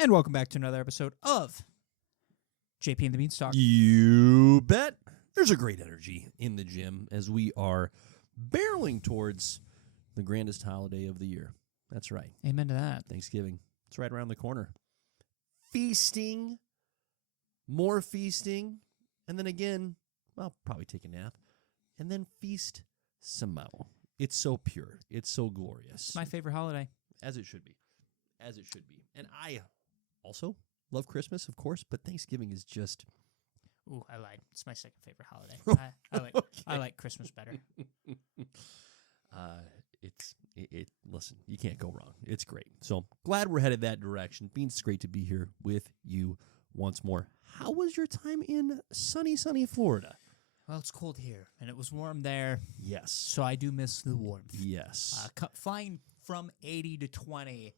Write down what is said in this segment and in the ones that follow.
And welcome back to another episode of JP and the Beanstalk. You bet. There's a great energy in the gym as we are barreling towards the grandest holiday of the year. That's right. Amen to that. Thanksgiving. It's right around the corner. Feasting, more feasting, and then again, well, probably take a nap, and then feast some more. It's so pure. It's so glorious. It's my favorite holiday. As it should be. As it should be. And I also love Christmas, of course, but Thanksgiving is just... Ooh, I lied. It's my second favorite holiday. I like Christmas better. Listen, you can't go wrong. It's great. So glad we're headed that direction. Beans, it's great to be here with you once more. How was your time in sunny Florida? Well, it's cold here, and it was warm there, Yes. so I do miss the warmth. Yes. Flying from 80 to 20,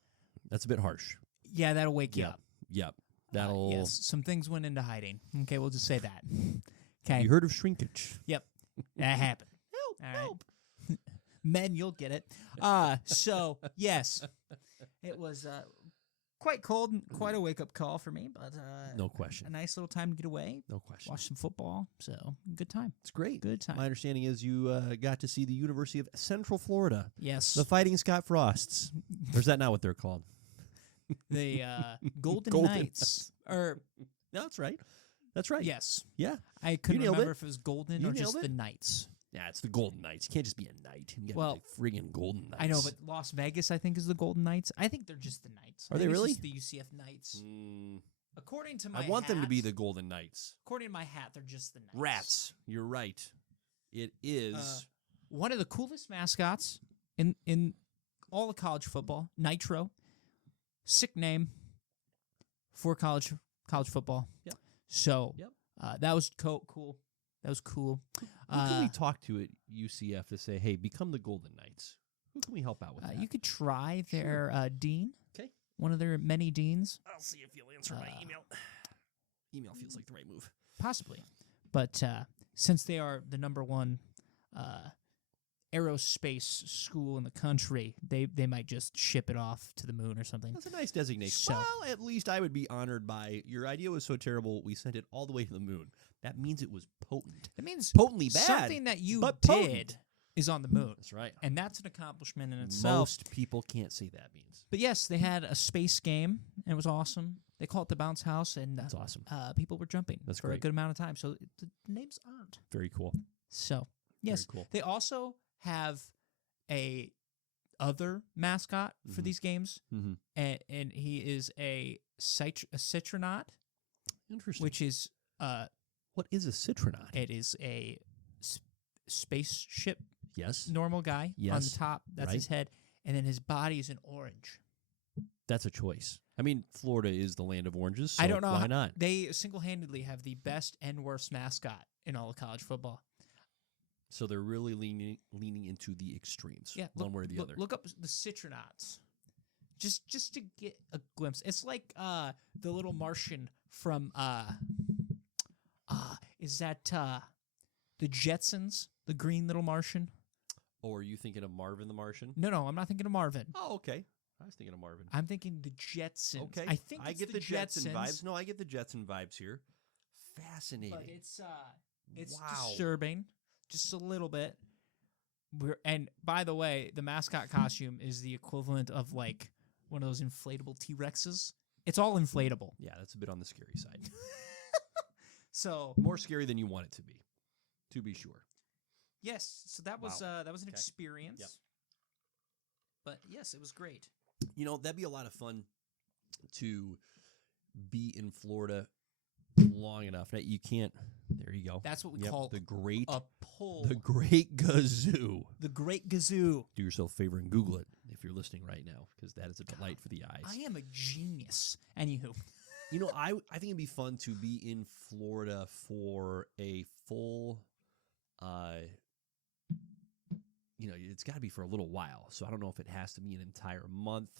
That's a bit harsh. yeah, that'll wake you Yep. up. Yep. That'll... Yes, some things went into hiding. Okay, we'll just say that. Okay. You heard of shrinkage. Yep, that happened. Help, All right. help. Men, you'll get it. So yes, it was quite cold and quite a wake-up call for me, but No question. a nice little time to get away, No question. watch some football. So good time. It's great. Good time. My understanding is you got to see the University of Central Florida, Yes, the Fighting Scott Frosts. Or is that not what they're called? the Golden Golden Knights. Or No, that's right. That's right. yes, Yeah. I couldn't nailed remember it. if it was Golden You or nailed just it. the Knights. Yeah, it's the Golden Knights. You can't just be a knight. You gotta Well, be like friggin' Golden Knights. I know, but Las Vegas, I think, is the Golden Knights. I think they're just the Knights. Are I they think it's really? just the UCF Knights. According to my I want them to be hat- the Golden Knights. According to my hat, they're just the Knights. Rats. You're right. It is. One of the coolest mascots in all of college football, Nitro. Sick name for college football. Yep. So Yep. that was cool. That was cool. Who can we talk to at UCF to say, hey, become the Golden Knights? Who can we help out with that? You could try their dean. Okay. One of their many deans, I'll see if you'll answer my email. Email feels like the right move. possibly. But since they are the number one aerospace school in the country, they might just ship it off to the moon or something. That's a nice designation. So- Well, at least I would be honored by your idea was so terrible, we sent it all the way to the moon. That means it was potent. It means Potently bad. something that you but did potent. is on the moon. That's right. And that's an accomplishment in itself. Most people can't say that means. But yes, they had a space game, and it was awesome. They call it the Bounce House, and That's awesome. people were jumping That's for a great. good amount of time. So the name's earned. Very cool. So yes, Very cool. they also have a other mascot for Mhm. these games, Mm-hmm. and he is a citronaut, Interesting. which is What is a citronaut? it is a spaceship Yes. normal guy on the Yes, top. That's his head, and then his body is in orange. That's a choice. I mean, Florida is the land of oranges, so I don't know. why not? They single-handedly have the best and worst mascot in all of college football. So they're really leaning into the extremes, Yeah, one way or the other. Look up the Citronauts, just to get a glimpse. It's like the little Martian from is that the Jetsons, the green little Martian? Or are you thinking of Marvin the Martian? No, I'm not thinking of Marvin. Oh, okay. I was thinking of Marvin. I'm thinking the Jetsons. Okay. I think I it's get the Jetson Jetsons, vibes. No, I get the Jetson vibes here. Fascinating. but it's Wow. disturbing just a little bit. And by the way, the mascot costume is the equivalent of like one of those inflatable T-Rexes. It's all inflatable. Yeah, that's a bit on the scary side. So More scary than you want it to be sure. yes, so that was Wow. an Okay. experience. Yep. But yes, it was great. You know, that'd be a lot of fun to be in Florida long enough that you can't. There you go. That's what we Yep, call the great a pull. the Great Gazoo. The Great Gazoo. Do yourself a favor and Google it if you're listening right now, because that is a delight for the eyes. I am a genius. Anywho, You know, I think it'd be fun to be in Florida for a full, it's got to be for a little while. So I don't know if it has to be an entire month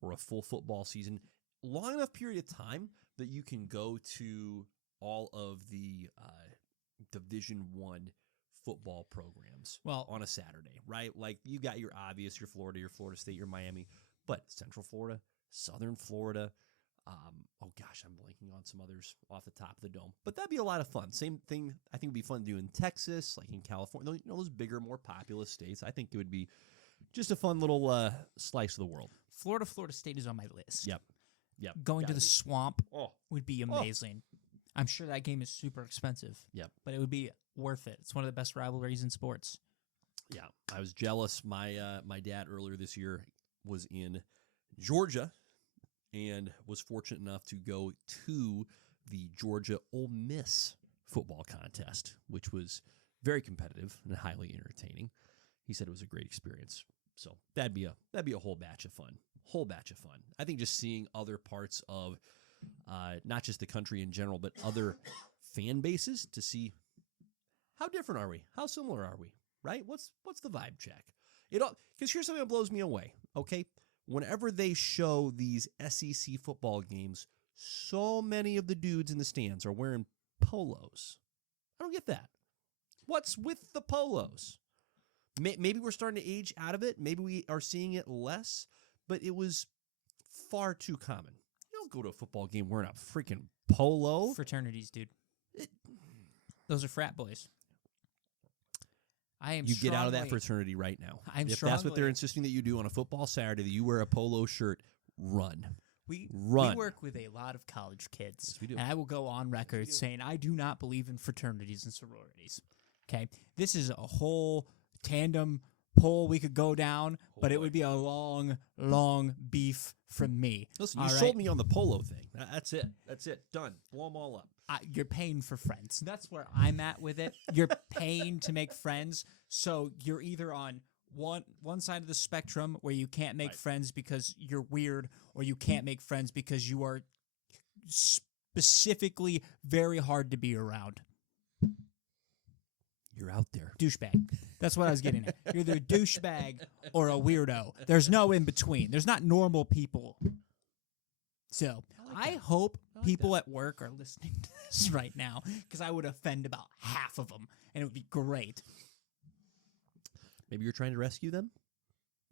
or a full football season. Long enough period of time that you can go to all of the Division I football programs well, on a Saturday, right? Like you got your obvious, your Florida State, your Miami, but Central Florida, Southern Florida, Oh gosh, I'm blanking on some others off the top of the dome, but that'd be a lot of fun. Same thing I think would be fun to do in Texas, like in California, those bigger, more populous states. I think it would be just a fun little slice of the world. Florida State is on my list. Yep. Going to Gotta the be. swamp Oh, would be amazing. I'm sure that game is super expensive. Yep. But it would be worth it. It's one of the best rivalries in sports. yeah. I was jealous. My dad earlier this year was in Georgia and was fortunate enough to go to the Georgia Ole Miss football contest, which was very competitive and highly entertaining. He said it was a great experience. So that'd be a whole batch of fun. I think just seeing other parts of not just the country in general, but other fan bases to see how different are we? How similar are we? Right? What's the vibe check? Because here's something that blows me away. Okay, whenever they show these SEC football games, so many of the dudes in the stands are wearing polos. I don't get that. What's with the polos? Maybe we're starting to age out of it. Maybe we are seeing it less, but it was far too common. You don't go to a football game wearing a freaking polo. Fraternities, dude. Those are frat boys. You get out of that fraternity right now. If that's what they're insisting that you do on a football Saturday, that you wear a polo shirt, run. We Run. work with a lot of college kids. Yes, we do. And I will go on record saying I do not believe in fraternities and sororities. Okay? This is a whole tandem pole we could go down, but it would be a long, long beef from me. Listen, you sold me on the polo thing. That's it. Done. Blow them all up. You're paying for friends. That's where I'm at with it. You're paying to make friends, so you're either on one side of the spectrum where you can't make friends because you're weird, or you can't make friends because you are specifically very hard to be around. You're out there. Douchebag. That's what I was getting at. You're either a douchebag or a weirdo. There's no in between. There's not normal people. So I hope people at work are listening to this right now, because I would offend about half of them, and it would be great. Maybe you're trying to rescue them?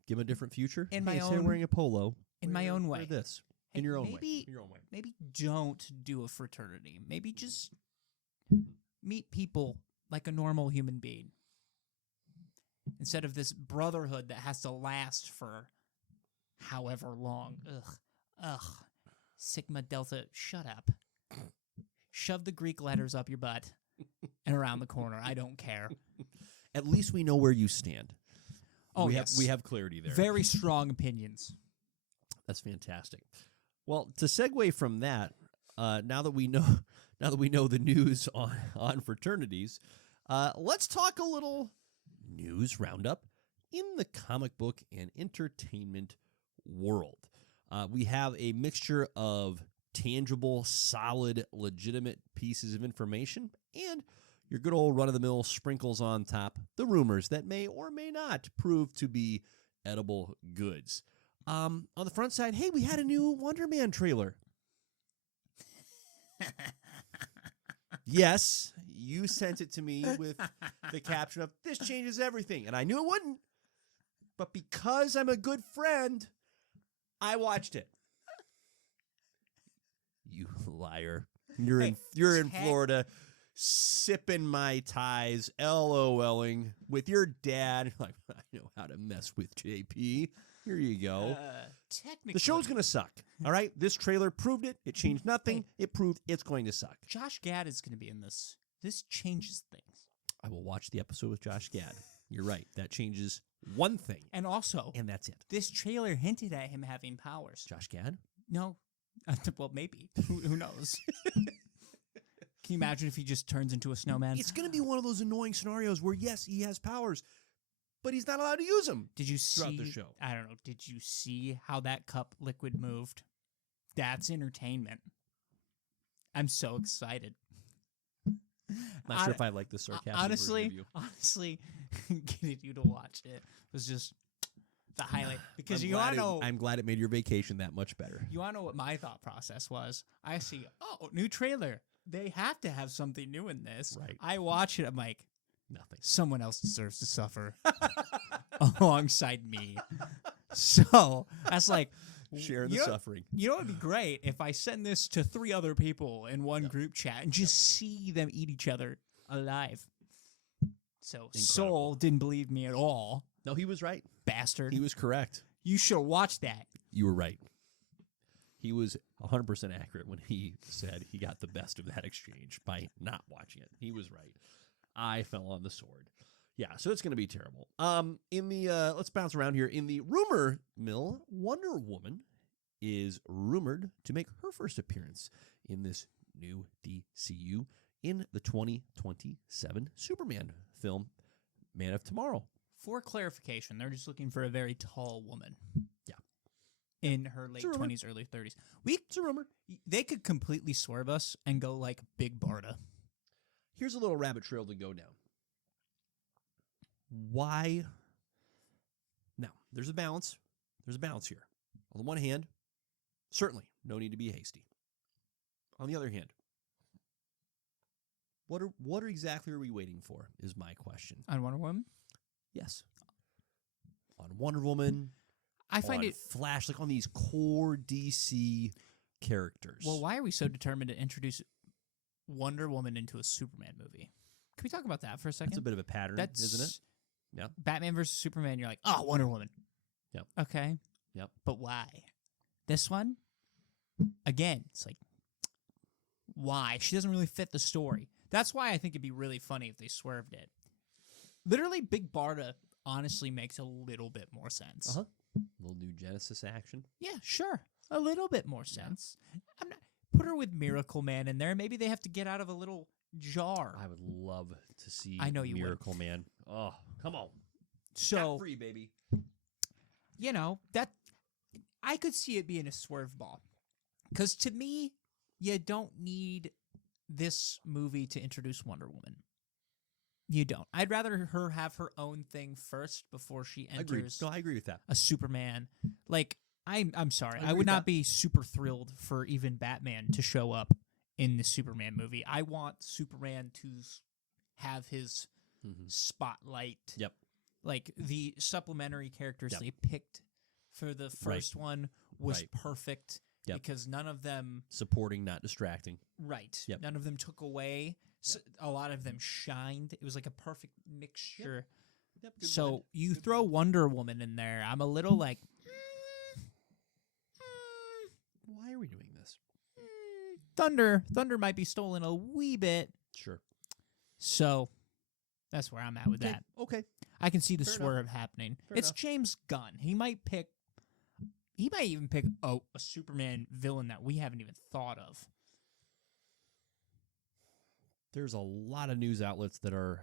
Give them a different future? In my Instead of own- wearing a polo. in my own way. Wear this. Hey, In your own way. maybe- In your own way. Maybe don't do a fraternity. Maybe just meet people like a normal human being, instead of this brotherhood that has to last for however long. Ugh. Sigma Delta, shut up. Shove the Greek letters up your butt and around the corner. I don't care. At least we know where you stand. Oh, we yes. we have clarity there. Very strong opinions. That's fantastic. Well, to segue from that, now that we know the news on fraternities, let's talk a little news roundup in the comic book and entertainment world. We have a mixture of tangible, solid, legitimate pieces of information and your good old run-of-the-mill sprinkles on top, the rumors that may or may not prove to be edible goods. On the front side, hey, we had a new Wonder Man trailer. Yes, you sent it to me with the caption of, "This changes everything." And I knew it wouldn't. But because I'm a good friend, I watched it. You liar. You're in Florida sipping Mai Tais, LOLing with your dad. Like, I know how to mess with JP. Here you go. Technically, The show's going to suck. All right? This trailer proved it. It changed nothing. It proved it's going to suck. Josh Gad is going to be in this. This changes things. I will watch the episode with Josh Gad. You're right. That changes one thing. And also, And that's it. this trailer hinted at him having powers. Josh Gad? No. Well, maybe. Who knows? Can you imagine if he just turns into a snowman? It's going to be one of those annoying scenarios where, yes, he has powers, but he's not allowed to use them. Did you throughout see the show. I don't know. Did you see how that cup liquid moved? That's entertainment. I'm so excited. Not sure if I like the sarcasm. Honestly, getting you to watch it was just the highlight, because you want to know. I'm glad it made your vacation that much better. You want to know what my thought process was? I see, new trailer. They have to have something new in this. Right. I watch it. I'm like, Nothing. someone else deserves to suffer alongside me. So that's like, Sharing the You know- suffering. You know, it'd be great if I send this to 3 other people in one group chat and just see them eat each other alive. So Soul didn't believe me at all, No, he was right. bastard. He was correct. You should have watched that. You were right. He was 100% accurate when he said he got the best of that exchange by not watching it. He was right. I fell on the sword. Yeah, so it's going to be terrible. In the let's bounce around here. In the rumor mill, Wonder Woman is rumored to make her first appearance in this new DCU in the 2027 Superman film, Man of Tomorrow. For clarification, they're just looking for a very tall woman. Yeah. In her late a rumor. 20s, early 30s. It's a rumor. They could completely swerve us and go like Big Barda. Here's a little rabbit trail to go down. Why? Now, there's a balance. There's a balance here. On the one hand, certainly no need to be hasty. On the other hand, what exactly are we waiting for is my question. On Wonder Woman? Yes. On Wonder Woman, I find on it... Flash, like on these core DC characters. Well, why are we so determined to introduce Wonder Woman into a Superman movie? Can we talk about that for a second? That's a bit of a pattern, isn't it? Yeah. Batman versus Superman, you're like, oh, Wonder Woman. Yep. Okay. Yep. But why? This one, again, it's like, why? She doesn't really fit the story. That's why I think it'd be really funny if they swerved it. Literally, Big Barda honestly makes a little bit more sense. Uh-huh. Little new Genesis action. Yeah, sure. A little bit more sense. I'm not, put her with Miracle Man in there. Maybe they have to get out of a little jar. I would love to see I know you would. Miracle Man. Oh, come on. So, Free, baby. you know, that I could see it being a swerve ball. Because to me, you don't need this movie to introduce Wonder Woman. You don't. I'd rather her have her own thing first before she Agreed. enters No, I agree with that. a Superman. Like, I'm sorry. I I agree would with not that. be super thrilled for even Batman to show up in the Superman movie. I want Superman to have his spotlight. Yep. Like, the supplementary characters Yep. they picked for the first one was Right. perfect Yep. because none of them, Supporting, not distracting. right, Yep. none of them took away. So a lot of them shined. It was like a perfect mixture. Yep. So you throw Wonder Woman in there, I'm a little like, Why are we doing this? Thunder might be stolen a wee bit. Sure. So that's where I'm at with that. Okay. I can see the Fair enough. swerve happening. Fair It's enough. James Gunn. He might even pick a Superman villain that we haven't even thought of. There's a lot of news outlets that are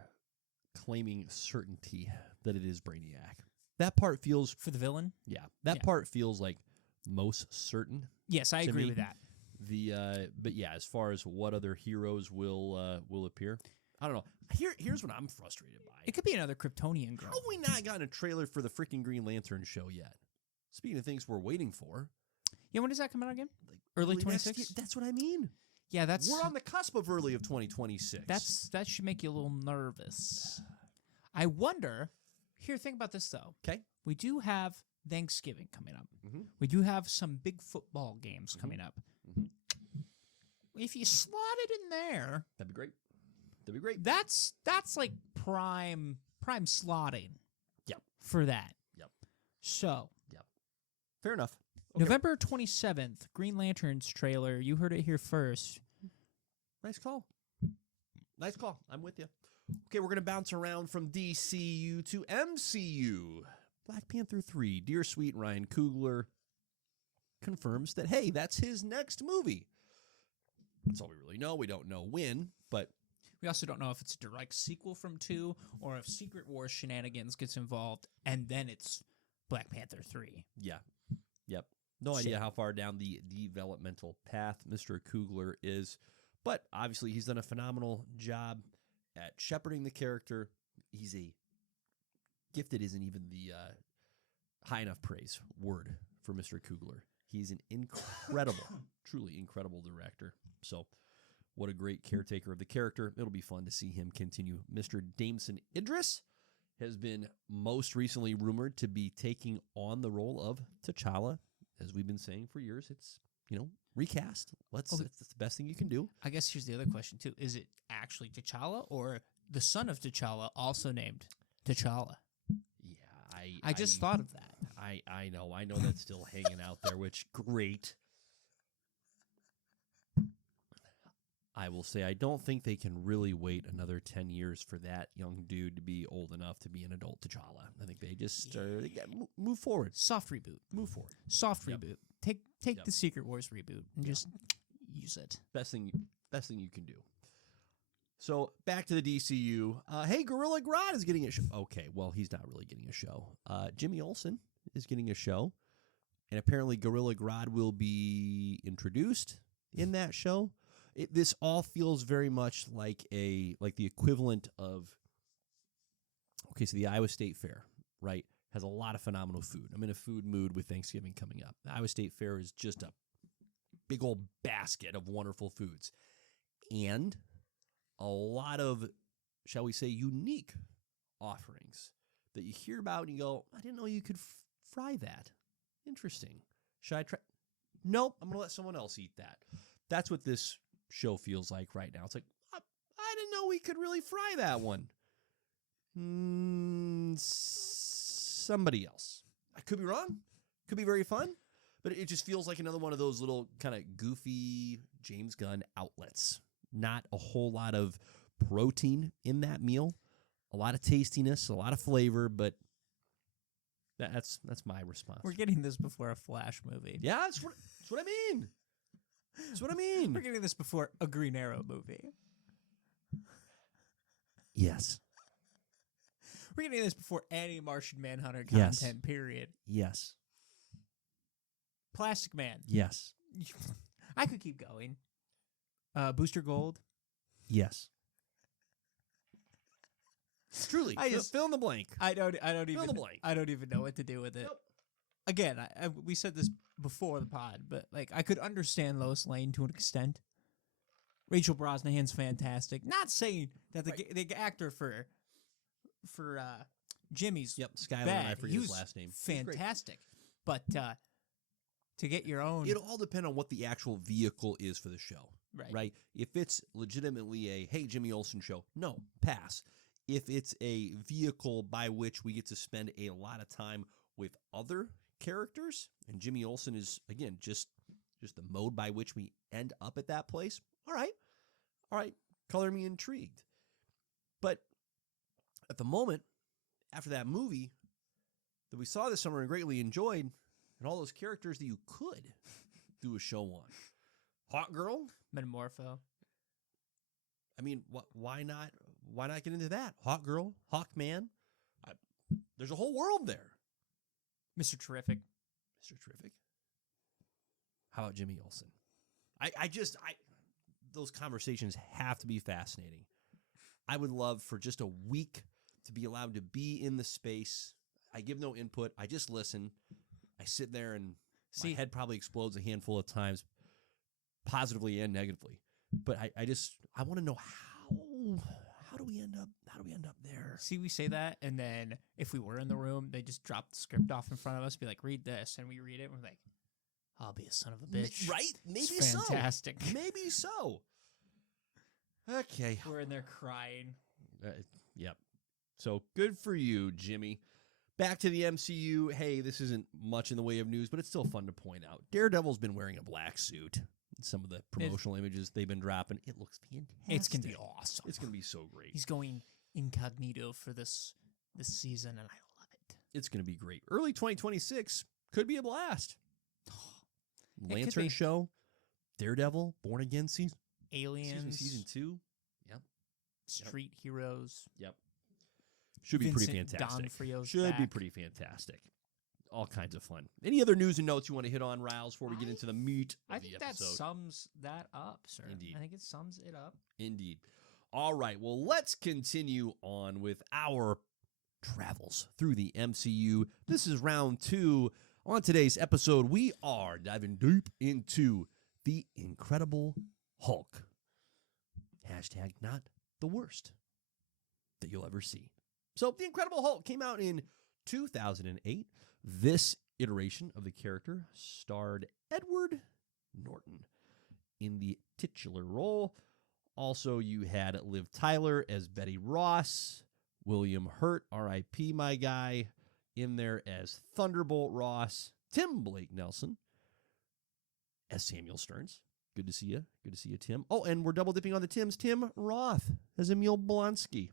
claiming certainty that it is Brainiac. That part feels, For the villain? that Yeah. part feels like most certain. Yes, I To agree me, with that. But yeah, as far as what other heroes will appear, I don't know. Here's what I'm frustrated by. It could be another Kryptonian girl. How have we not gotten a trailer for the freaking Green Lantern show yet? Speaking of things we're waiting for, Yeah, when does that come out again? like Early next 26? year- That's what I mean. Yeah, that's We're on the cusp of early of 2026. that should make you a little nervous. I wonder. Here, think about this though. Okay. We do have Thanksgiving coming up. Mhm. We do have some big football games coming up. Mhm. If you slot it in there, That'd be great. That'd be great. that's like prime slotting. Yep. For that. Yep. So Fair enough. Okay. November 27th, Green Lantern's trailer. You heard it here first. Nice call. Nice call. I'm with you. Okay, we're going to bounce around from DCU to MCU. Black Panther 3, Dear Sweet Ryan Coogler confirms that, hey, that's his next movie. That's all we really know. We don't know when, but We also don't know if it's a direct sequel from 2 or if Secret Wars shenanigans gets involved and then it's Black Panther 3. yeah. Yep. No idea how far down the developmental path Mr. Coogler is, but obviously he's done a phenomenal job at shepherding the character. He's a gifted isn't even the high enough praise word for Mr. Coogler. He's an incredible, truly incredible director. So what a great caretaker of the character. It'll be fun to see him continue. Mr. Damson Idris has been most recently rumored to be taking on the role of T'Challa as we've been saying for years, it's, recast. It's the best thing you can do. I guess here's the other question, too. Is it actually T'Challa or the son of T'Challa, also named T'Challa? Yeah, I just thought of that. I know that's still hanging out there, which great. I will say I don't think they can really wait another 10 years for that young dude to be old enough to be an adult T'Challa. I think they just move forward. Soft reboot. Move forward. Soft Yep. reboot. Take Yep. the Secret Wars reboot and just use it. Best thing you can do. So back to the DCU. Hey, Gorilla Grodd is getting a show. Okay, well, he's not really getting a show. Jimmy Olsen is getting a show, and apparently Gorilla Grodd will be introduced in that show. This all feels very much like the equivalent of. Okay, so the Iowa State Fair, right, has a lot of phenomenal food. I'm in a food mood with Thanksgiving coming up. The Iowa State Fair is just a big old basket of wonderful foods, and a lot of, shall we say, unique offerings that you hear about and you go, I didn't know you could fry that. Interesting. Should I try? Nope, I'm going to let someone else eat that. That's what this show feels like right now. It's like, I didn't know we could really fry that one. Somebody else. I could be wrong. Could be very fun. But it just feels like another one of those little kind of goofy James Gunn outlets. Not a whole lot of protein in that meal. A lot of tastiness, a lot of flavor, but that's my response. We're getting this before a Flash movie. Yeah, that's what I mean. That's what I mean. We're getting this before a Green Arrow movie. Yes. We're getting this before any Martian Manhunter Yes. content, period. Yes. Plastic Man. Yes. I could keep going. Booster Gold. Yes. Truly. I just- fill in the blank. I don't Fill in even the blank. I don't even know what to do with it. Nope. Again, we said this before the pod, but like I could understand Lois Lane to an extent. Rachel Brosnahan's fantastic. Not saying that the actor for Jimmy's Yep. Skylar, bad. and I forget He his was last name. He's great. fantastic, but to get your own It'll all depend on what the actual vehicle is for the show. Right? If it's legitimately a, hey, Jimmy Olsen show, no, pass. If it's a vehicle by which we get to spend a lot of time with other characters, and Jimmy Olsen is, again, just the mode by which we end up at that place, all right, color me intrigued. But at the moment, after that movie that we saw this summer and greatly enjoyed, and all those characters that you could do a show on. Hawk Girl? Metamorpho. I mean, why not? Why not get into that? Hawk Girl, Hawkman. There's a whole world there. Mr. Terrific. Mr. Terrific. How about Jimmy Olsen? Those conversations have to be fascinating. I would love for just a week to be allowed to be in the space. I give no input. I just listen. I sit there and my head probably explodes a handful of times, positively and negatively. But I want to know how do we end up there? See, we say that, and then if we were in the room, they just drop the script off in front of us, be like, read this, and we read it, and we're like, I'll be a son of a bitch. Right? Maybe It's so. fantastic. Maybe so. Okay. We're in there crying. Yep. So good for you, Jimmy. Back to the MCU. Hey, this isn't much in the way of news, but it's still fun to point out. Daredevil's been wearing a black suit. Some of the promotional images they've been dropping. It looks fantastic. It's going to be awesome. It's going to be so great. He's going incognito for this season, and I love it. It's going to be great. Early 2026 could be a blast. It could Lantern be. Show, Daredevil, Born Again season Aliens, season 2. Street Heroes. Yep. Should be pretty Vincent fantastic. D'Onofrio's Should be back. pretty fantastic. All kinds of fun. Any other news and notes you want to hit on, Riles, before we get into the meat of I the think that episode? sums that up, sir. Indeed. I think it sums it up. Indeed. All right. Well, let's continue on with our travels through the MCU. This is round 2. On today's episode, we are diving deep into the Incredible Hulk. Hashtag not the worst that you'll ever see. So, The Incredible Hulk came out in 2008. This iteration of the character starred Edward Norton in the titular role. Also, you had Liv Tyler as Betty Ross, William Hurt, R.I.P. my guy, in there as Thunderbolt Ross, Tim Blake Nelson as Samuel Stearns. Good to see you. Good to see you, Tim. Oh, and we're double dipping on the Tims. Tim Roth as Emil Blonsky.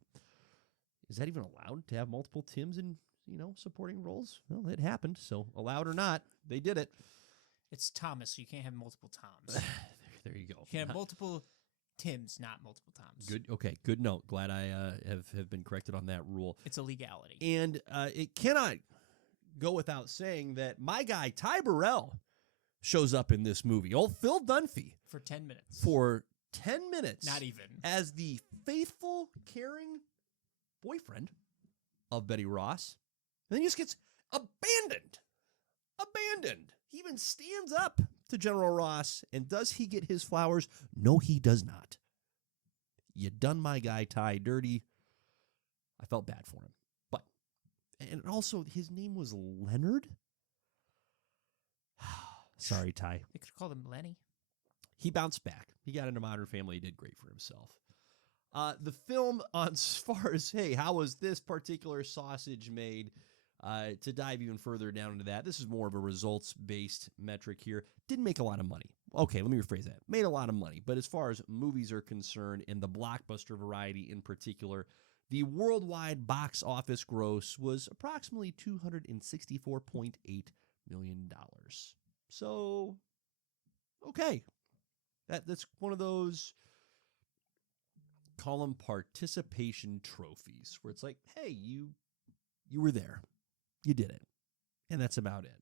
Is that even allowed to have multiple Tims in, supporting roles? Well, it happened. So, allowed or not, they did it. It's Thomas, so you can't have multiple Toms. There you go. You can have multiple Tims, not multiple Toms. Good. Okay. Good note. Glad I have been corrected on that rule. It's a legality. And it cannot go without saying that my guy Ty Burrell shows up in this movie. Old Phil Dunphy. For 10 minutes. For 10 minutes. Not even. As the faithful, caring boyfriend of Betty Ross. And then he just gets abandoned. Abandoned. He even stands up to General Ross. And does he get his flowers? No, he does not. You done my guy Ty dirty. I felt bad for him. But, and also his name was Leonard. Sorry, Ty. They could have called him Lenny. He bounced back. He got into Modern Family. He did great for himself. The film, on as far as, hey, how was this particular sausage made? To dive even further down into that, this is more of a results-based metric here. Didn't make a lot of money. Okay, let me rephrase that. Made a lot of money. But as far as movies are concerned, in the blockbuster variety in particular, the worldwide box office gross was approximately $264.8 million. So, okay. That's one of those, call them participation trophies, where it's like, hey, you were there. You did it. And that's about it.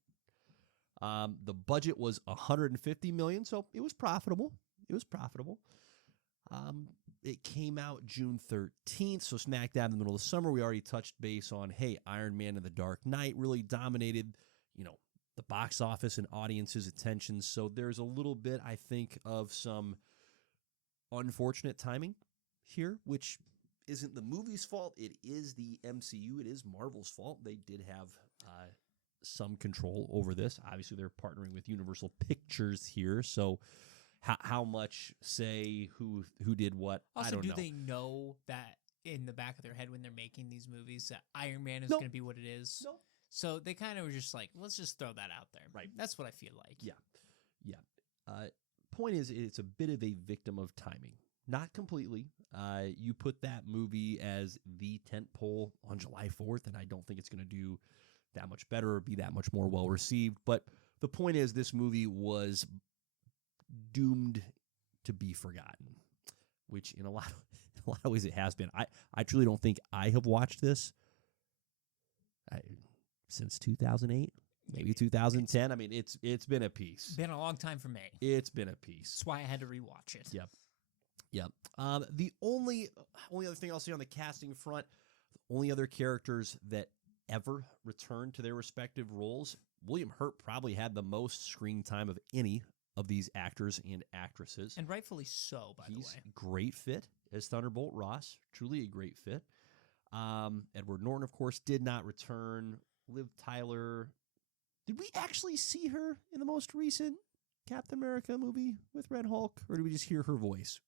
The budget was $150 million, so it was profitable. It was profitable. It came out June 13th, so smack dab in the middle of the summer. We already touched base on, hey, Iron Man and the Dark Knight really dominated, the box office and audience's attention. So there's a little bit, I think, of some unfortunate timing here, which isn't the movie's fault. It is the MCU. It is Marvel's fault. They did have some control over this. Obviously, they're partnering with Universal Pictures here. So how much say who did what, Also, I don't know. do they know that in the back of their head when they're making these movies that Iron Man is going to be what it is? No. So they kind of were just like, let's just throw that out there. Right. That's what I feel like. Yeah. Point is, it's a bit of a victim of timing. Not completely. You put that movie as the tentpole on July 4th, and I don't think it's going to do that much better or be that much more well-received. But the point is, this movie was doomed to be forgotten, which in a lot of ways it has been. I truly don't think I have watched this since 2008, maybe 2010. I mean, it's been a piece. Been a long time for me. It's been a piece. That's why I had to rewatch it. Yep. The only other thing I'll say on the casting front, the only other characters that ever returned to their respective roles, William Hurt probably had the most screen time of any of these actors and actresses. And rightfully so, by the way. He's a great fit as Thunderbolt Ross. Truly a great fit. Edward Norton, of course, did not return. Liv Tyler. Did we actually see her in the most recent Captain America movie with Red Hulk? Or did we just hear her voice?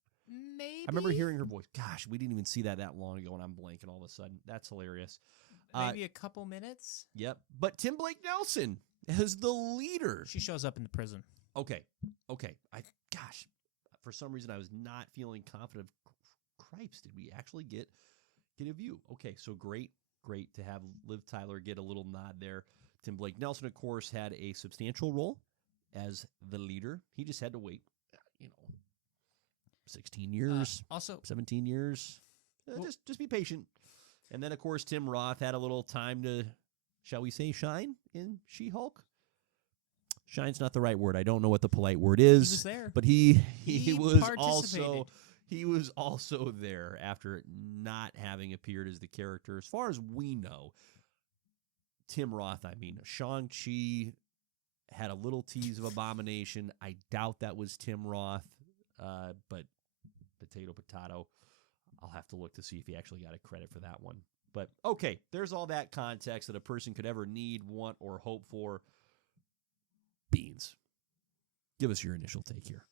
Maybe. I remember hearing her voice. Gosh, we didn't even see that long ago, and I'm blanking all of a sudden. That's hilarious. Maybe a couple minutes. Yep. But Tim Blake Nelson as the leader. She shows up in the prison. Okay. For some reason I was not feeling confident. Cripes, did we actually get a view? Okay, so great to have Liv Tyler get a little nod there. Tim Blake Nelson, of course, had a substantial role as the leader. He just had to wait, 16 years, Also, 17 years. Just be patient. And then, of course, Tim Roth had a little time to, shall we say, shine in She-Hulk. Shine's not the right word. I don't know what the polite word is. He was there. But he was participated. He was also there after not having appeared as the character. As far as we know, Tim Roth, Shang-Chi had a little tease of Abomination. I doubt that was Tim Roth, but potato. I'll have to look to see if he actually got a credit for that one. But, okay, there's all that context that a person could ever need, want, or hope for Give us your initial take here.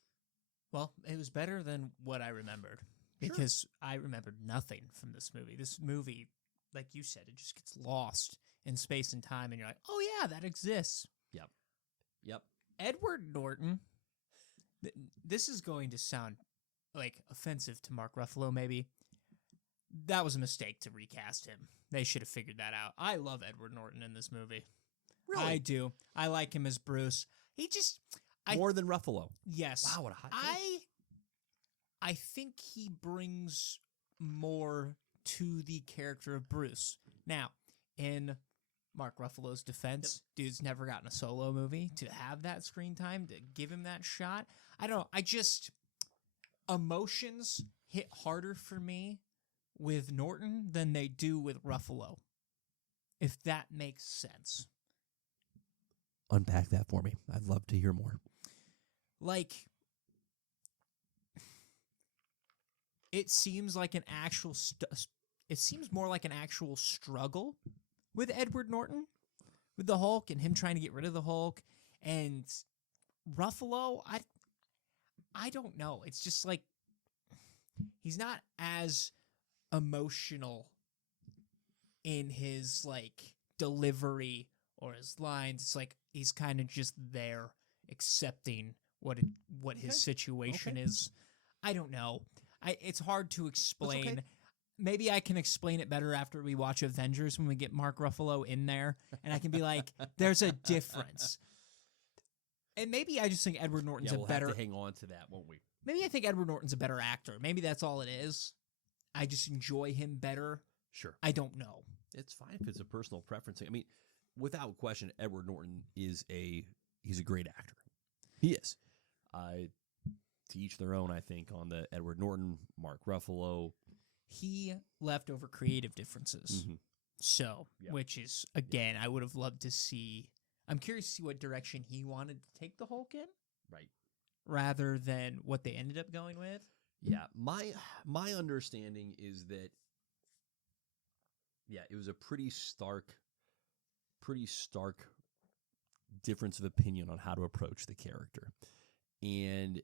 Well, it was better than what I remembered Sure. because I remembered nothing from this movie. This movie, like you said, it just gets lost in space and time, and you're like, oh yeah, that exists. Yep. Edward Norton. This is going to sound like offensive to Mark Ruffalo, maybe. That was a mistake to recast him. They should have figured that out. I love Edward Norton in this movie. Really? I do. I like him as Bruce. He just More than Ruffalo. yes. Wow, what a hot take. I think he brings more to the character of Bruce. Now, in Mark Ruffalo's defense, dude's never gotten a solo movie. To have that screen time, to give him that shot, I don't know. Emotions hit harder for me with Norton than they do with Ruffalo, if that makes sense. Unpack that for me. I'd love to hear more. Like, it seems like an actual it seems more like an actual struggle with Edward Norton, with the Hulk and him trying to get rid of the Hulk, and Ruffalo, I don't know. It's just like he's not as emotional in his like delivery or his lines. It's like he's kind of just there accepting what his situation is. I don't know. It's hard to explain. okay. Maybe I can explain it better after we watch Avengers when we get Mark Ruffalo in there, and I can be like, "There's a difference." And maybe I just think Edward Norton's We'll a better. have to hang on to that, won't we? Maybe I think Edward Norton's a better actor. Maybe that's all it is. I just enjoy him better. Sure. I don't know. It's fine if it's a personal preference. I mean, without question, Edward Norton he's a great actor. He is. To each their own, I think, on the Edward Norton, Mark Ruffalo. He left over creative differences. Mhm. So, Yeah. which is, again, I would have loved to see. I'm curious to see what direction he wanted to take the Hulk in Right. rather than what they ended up going with. Yeah. My understanding is that, it was a pretty stark difference of opinion on how to approach the character. And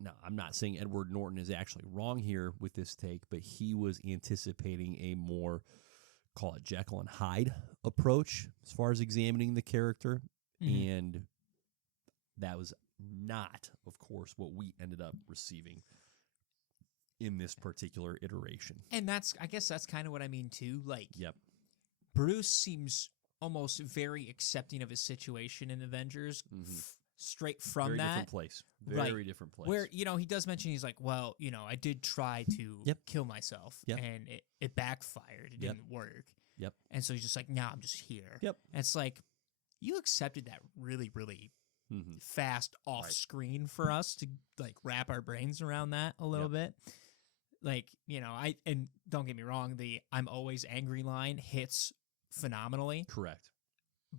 now, I'm not saying Edward Norton is actually wrong here with this take, but he was anticipating a more, call it Jekyll and Hyde approach as far as examining the character. Mhm. And that was not, of course, what we ended up receiving in this particular iteration. And I guess that's kind of what I mean too. Like, Yep. Bruce seems almost very accepting of his situation in Avengers, Mhm. straight from Very that. different place. Right. Very different place. Where, he does mention, he's like, well, I did try to Yep. kill myself, Yep. and it backfired. It Yep. didn't work. Yep. And so he's just like, nah, I'm just here. Yep. And it's like, you accepted that really, really Mhm. fast off screen for us to like wrap our brains around that a little bit. Like, and don't get me wrong, the I'm always angry line hits phenomenally. Correct.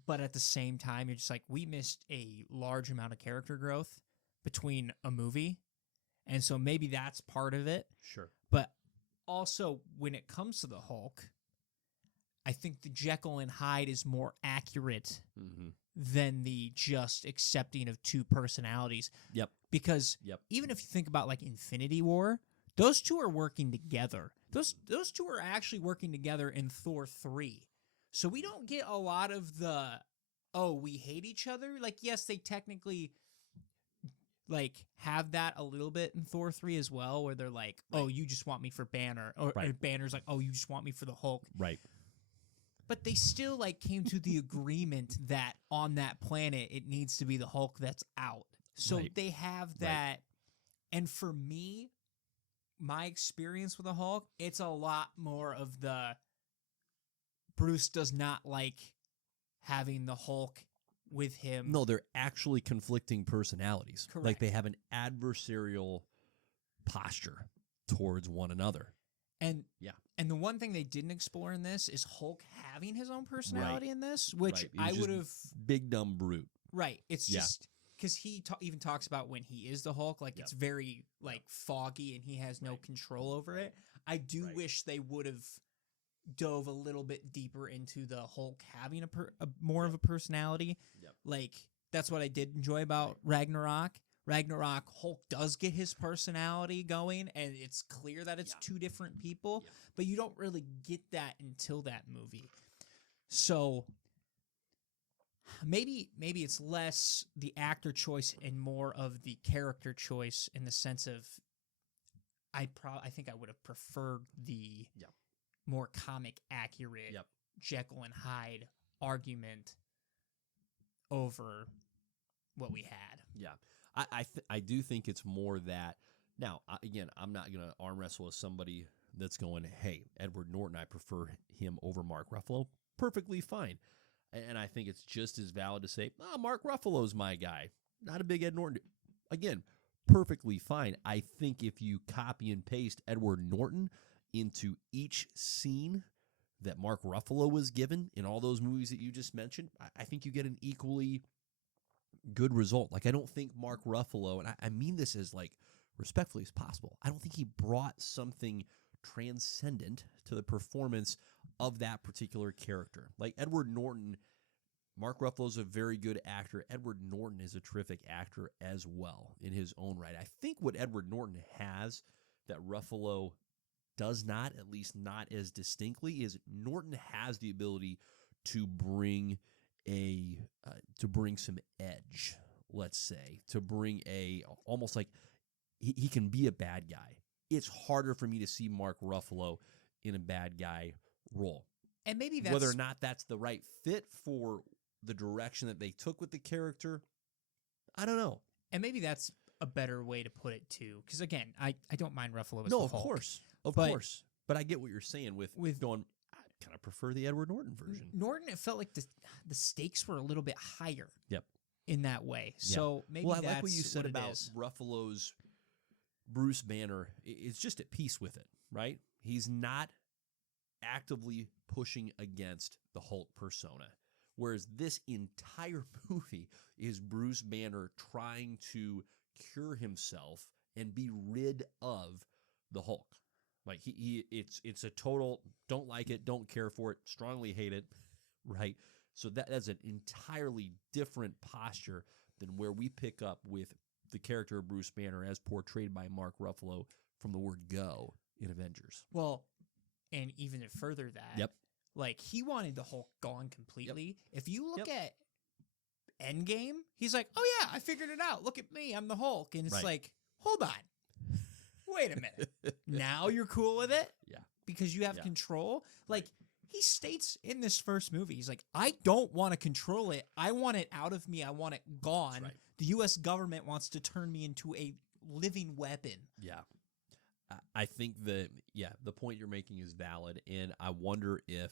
But at the same time, you're just like, we missed a large amount of character growth between a movie. And so maybe that's part of it. Sure. But also, when it comes to the Hulk, I think the Jekyll and Hyde is more accurate Mm-hmm. than the just accepting of two personalities. Yep. Because Yep. even if you think about like Infinity War, those two are working together. Those two are actually working together in Thor 3. So we don't get a lot of we hate each other. Like, yes, they technically like have that a little bit in Thor 3 as well, where they're like, oh, you just want me for Banner. Or Banner's like, oh, you just want me for the Hulk. Right. But they still like came to the agreement that on that planet it needs to be the Hulk that's out. So they have that. And for me, my experience with the Hulk, it's a lot more of the Bruce does not like having the Hulk with him. No, they're actually conflicting personalities. Correct. Like they have an adversarial posture towards one another. And Yeah. And the one thing they didn't explore in this is Hulk having his own personality in this, which Right. He was I would just have. big dumb brute. Right. It's Yeah. just because he even talks about when he is the Hulk, like it's very like foggy and he has no control over it. I do wish they would have dove a little bit deeper into the Hulk having a more of a personality. Yep. Like that's what I did enjoy about Ragnarok, Ragnarok, Hulk does get his personality going, and it's clear that it's two different people, but you don't really get that until that movie. So maybe it's less the actor choice and more of the character choice in the sense of I think I would have preferred the more comic accurate Jekyll and Hyde argument over what we had. Yeah. I do think it's more that now, again, I'm not going to arm wrestle with somebody that's going, hey, Edward Norton, I prefer him over Mark Ruffalo. Perfectly fine. And I think it's just as valid to say, Mark Ruffalo's my guy. Not a big Ed Norton. Again, perfectly fine. I think if you copy and paste Edward Norton into each scene that Mark Ruffalo was given in all those movies that you just mentioned, I think you get an equally good result. Like, I don't think Mark Ruffalo, and I mean this as like respectfully as possible, I don't think he brought something transcendent to the performance of that particular character. Like Edward Norton, Mark Ruffalo's a very good actor. Edward Norton is a terrific actor as well in his own right. I think what Edward Norton has that Ruffalo does not, at least not as distinctly, is Norton has the ability to bring some edge, let's say, to bring almost like he can be a bad guy. It's harder for me to see Mark Ruffalo in a bad guy role. And maybe that's whether or not that's the right fit for the direction that they took with the character, I don't know. And maybe that's a better way to put it too, because again, I don't mind Ruffalo as no, the of Hulk, course, course. But I get what you're saying with going. I kind of prefer the Edward Norton version. Norton, it felt like the stakes were a little bit higher. Yep. In that way, so maybe I that's like what you said about is. Ruffalo's Bruce Banner. It's just at peace with it, right? He's not actively pushing against the Hulk persona. Whereas this entire movie is Bruce Banner trying to cure himself and be rid of the Hulk. Like it's a total don't like it, don't care for it, strongly hate it, right? So that's an entirely different posture than where we pick up with the character of Bruce Banner as portrayed by Mark Ruffalo from the word go in Avengers. Well, and even further that, like he wanted the Hulk gone completely. If you look at Endgame, he's like, oh yeah, I figured it out. Look at me, I'm the Hulk. And it's like, hold on. Wait a minute. Now you're cool with it? Yeah. Because you have control? Like, he states in this first movie, he's like, I don't want to control it. I want it out of me. I want it gone. Right. The U.S. government wants to turn me into a living weapon. Yeah. I think the point you're making is valid, and I wonder if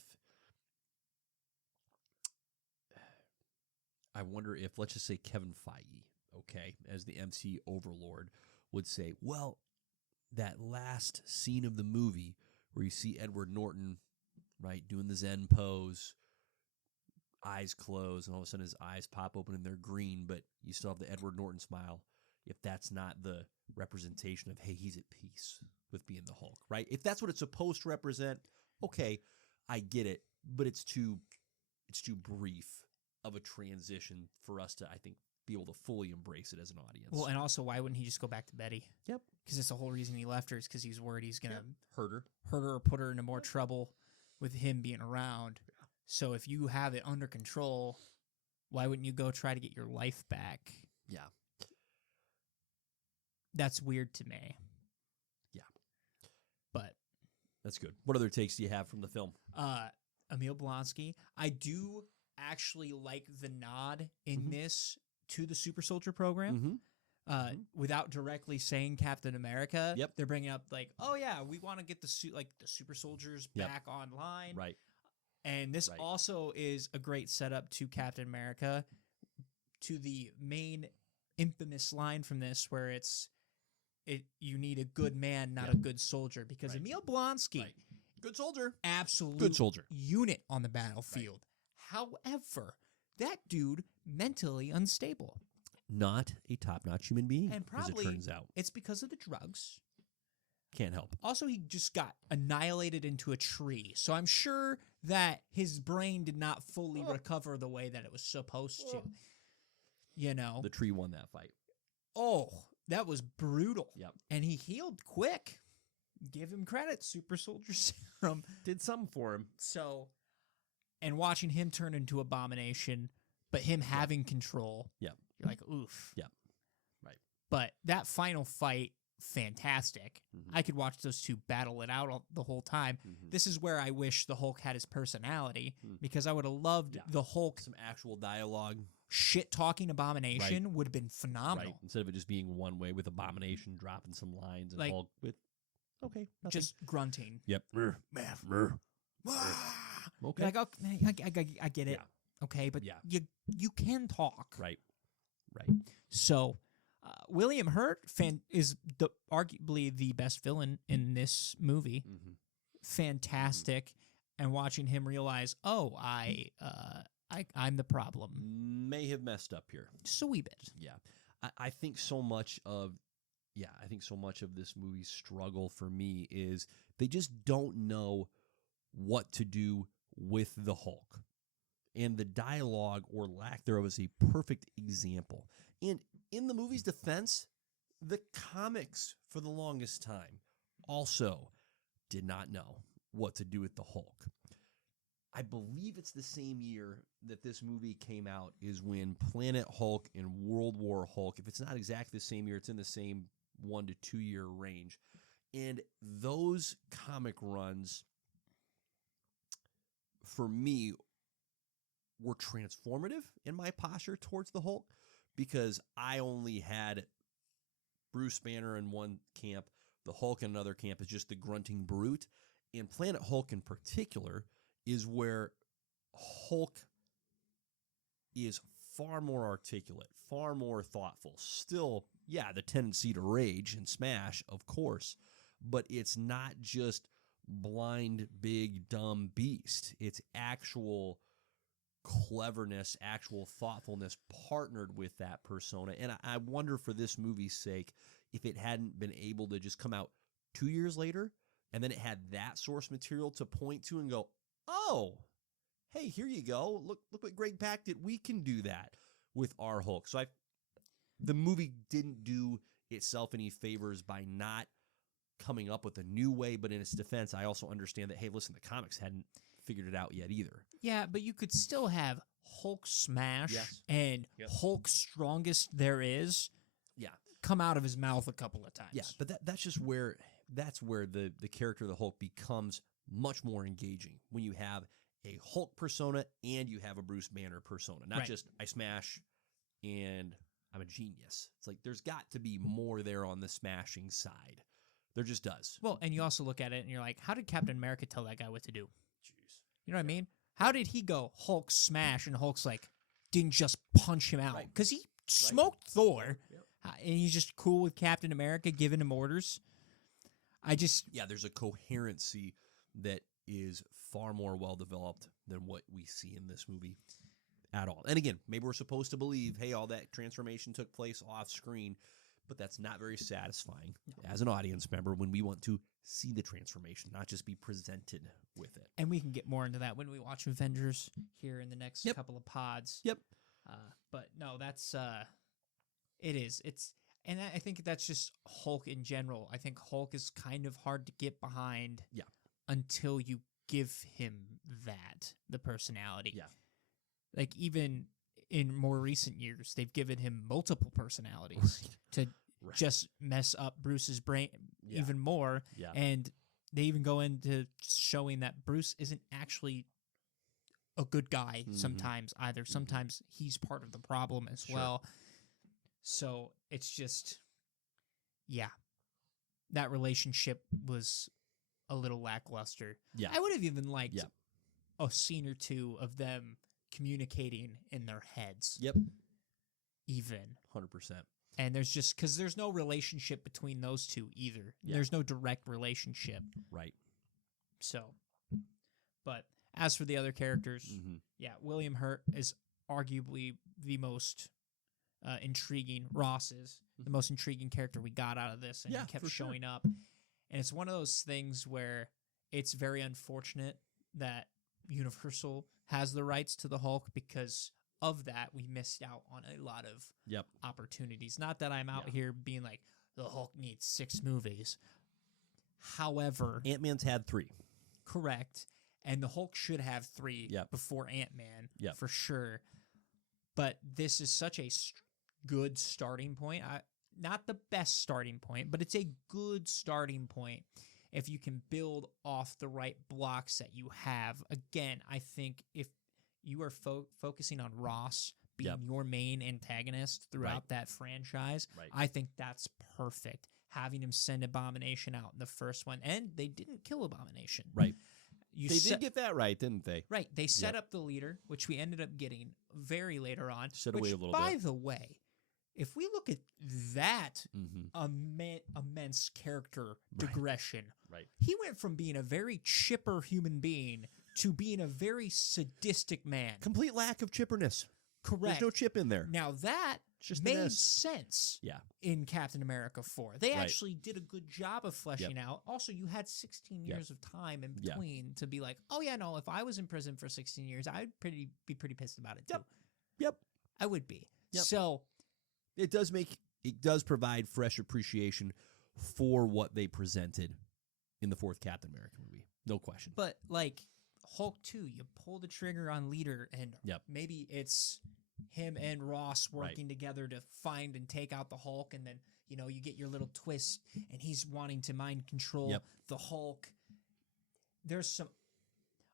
let's just say Kevin Feige, okay, as the MC overlord, would say, well, that last scene of the movie where you see Edward Norton, right, doing the Zen pose, eyes closed, and all of a sudden his eyes pop open and they're green, but you still have the Edward Norton smile. If that's not the representation of, hey, he's at peace with being the Hulk, right? If that's what it's supposed to represent, okay, I get it, but it's too brief of a transition for us to, I think, be able to fully embrace it as an audience. Well, and also, why wouldn't he just go back to Betty? Yep. Because it's the whole reason he left her is because he's worried he's going to hurt her or put her into more trouble with him being around. So if you have it under control, why wouldn't you go try to get your life back? Yeah. That's weird to me. Yeah. But that's good. What other takes do you have from the film? Emil Blonsky. I do actually like the nod in this to the Super Soldier program. Without directly saying Captain America. Yep. They're bringing up like, oh yeah, we want to get the Super Soldiers back online. Right. And this also is a great setup to Captain America, to the main infamous line from this where you need a good man, not a good soldier, because Emil Blonsky, good soldier, absolute good soldier, unit on the battlefield. However, that dude mentally unstable, not a top-notch human being, and probably as it turns out, it's because of the drugs. Can't help. Also, he just got annihilated into a tree, so I'm sure that his brain did not fully recover the way that it was supposed to. You know, the tree won that fight. Oh, that was brutal. Yep. And he healed quick. Give him credit, super soldier serum. Did something for him. So, and watching him turn into Abomination, but him having control. Yep. You're like, oof. Yep. Right. But that final fight, fantastic. Mhm. I could watch those two battle it out the whole time. Mhm. This is where I wish the Hulk had his personality, Hmm. because I would have loved Yeah. the Hulk Some actual dialogue. shit-talking Abomination would have been phenomenal. Right. Instead of it just being one way with Abomination dropping some lines and Like- Hulk with, okay, nothing. Just grunting. Yep. Okay. Like, okay, I get it. Yeah. Okay, but Yeah. you can talk. Right. Right. So, William Hurt is arguably the best villain in this movie. Mm-hmm. Fantastic, and watching him realize, oh, I'm the problem, May have messed up here. just a wee bit. Yeah. I think so much of this movie's struggle for me is they just don't know what to do with the Hulk. And the dialogue or lack thereof is a perfect example. And in the movie's defense, the comics for the longest time also did not know what to do with the Hulk. I believe it's the same year that this movie came out is when Planet Hulk and World War Hulk, if it's not exactly the same year, it's in the same 1 to 2 year range. And those comic runs, for me, were transformative in my posture towards the Hulk, because I only had Bruce Banner in one camp, the Hulk in another camp is just the grunting brute. And Planet Hulk in particular is where Hulk is far more articulate, far more thoughtful. Still, yeah, the tendency to rage and smash, of course, but it's not just blind, big, dumb beast. It's actual cleverness, actual thoughtfulness partnered with that persona. And I wonder, for this movie's sake, if it hadn't been able to just come out 2 years later and then it had that source material to point to and go, oh, hey, here you go. Look what Greg Pak did. We can do that with our Hulk. So the movie didn't do itself any favors by not coming up with a new way, but in its defense, I also understand that, hey, listen, the comics hadn't figured it out yet either. Yeah, but you could still have Hulk smash Yes. and Yep. Hulk strongest there is Yeah. come out of his mouth a couple of times. Yeah, but that's just where the character of the Hulk becomes much more engaging, when you have a Hulk persona and you have a Bruce Banner persona, not Right. just I smash and I'm a genius. It's like there's got to be more there on the smashing side. There just does. Well, and you also look at it and you're like, how did Captain America tell that guy what to do? Jeez. You know what I mean? How did he go Hulk smash and Hulk's like didn't just punch him out? Right. Because he smoked Thor, Yep. and he's just cool with Captain America giving him orders. Yeah, there's a coherency that is far more well developed than what we see in this movie at all. And again, maybe we're supposed to believe, hey, all that transformation took place off screen, but that's not very satisfying as an audience member when we want to see the transformation, not just be presented with it. And we can get more into that when we watch Avengers here in the next Yep. couple of pods. Yep. But no, that's it is. And I think that's just Hulk in general. I think Hulk is kind of hard to get behind. Yeah. Until you give him the personality. Yeah. Like, even in more recent years, they've given him multiple personalities to Right. just mess up Bruce's brain Yeah. even more. Yeah. And they even go into showing that Bruce isn't actually a good guy Mhm. sometimes either. Sometimes he's part of the problem as Sure. well. So it's just, yeah, that relationship was a little lackluster. Yeah. I would have even liked Yeah. a scene or two of them communicating in their heads. Yep. Even. 100%. And there's just, because there's no relationship between those two either. Yeah. There's no direct relationship. Right. So, but as for the other characters, Mm-hmm. yeah, William Hurt is arguably the most intriguing. Ross is the most intriguing character we got out of this, and Yeah, he kept for sure. showing up. And it's one of those things where it's very unfortunate that Universal has the rights to the Hulk, because of that, we missed out on a lot of Yep. opportunities. Not that I'm out Yeah. here being like, the Hulk needs 6 movies. However, Ant-Man's had 3. correct. And the Hulk should have 3 Yep. before Ant-Man, Yep. for sure. But this is such a good starting point. Not the best starting point, but it's a good starting point if you can build off the right blocks that you have. Again, I think if you are focusing on Ross being Yep. your main antagonist throughout Right. that franchise, Right. I think that's perfect. Having him send Abomination out in the first one, and they didn't kill Abomination. Right. You They set- did get that right, didn't they? Right. They set Yep. up the leader, which we ended up getting very later on. Set which, away a little by bit. the way, if we look at that Mm-hmm. immense character Right. digression, Right. he went from being a very chipper human being to being a very sadistic man. Complete lack of chipperness. Correct. There's no chip in there. Now that It's just made an S. sense Yeah. in Captain America 4. They Right. actually did a good job of fleshing out. Also, you had 16 Yep. years of time in Yeah. between to be like, oh yeah, no, if I was in prison for 16 years, I'd be pretty pissed about it too. Yep. Yep. I would be. Yep. So It does provide fresh appreciation for what they presented in the 4th Captain America movie. No question. but like Hulk 2, you pull the trigger on leader and Yep. maybe it's him and Ross Right. working together to find and take out the Hulk, and then you get your little twist and he's wanting to mind control Yep. the Hulk. There's some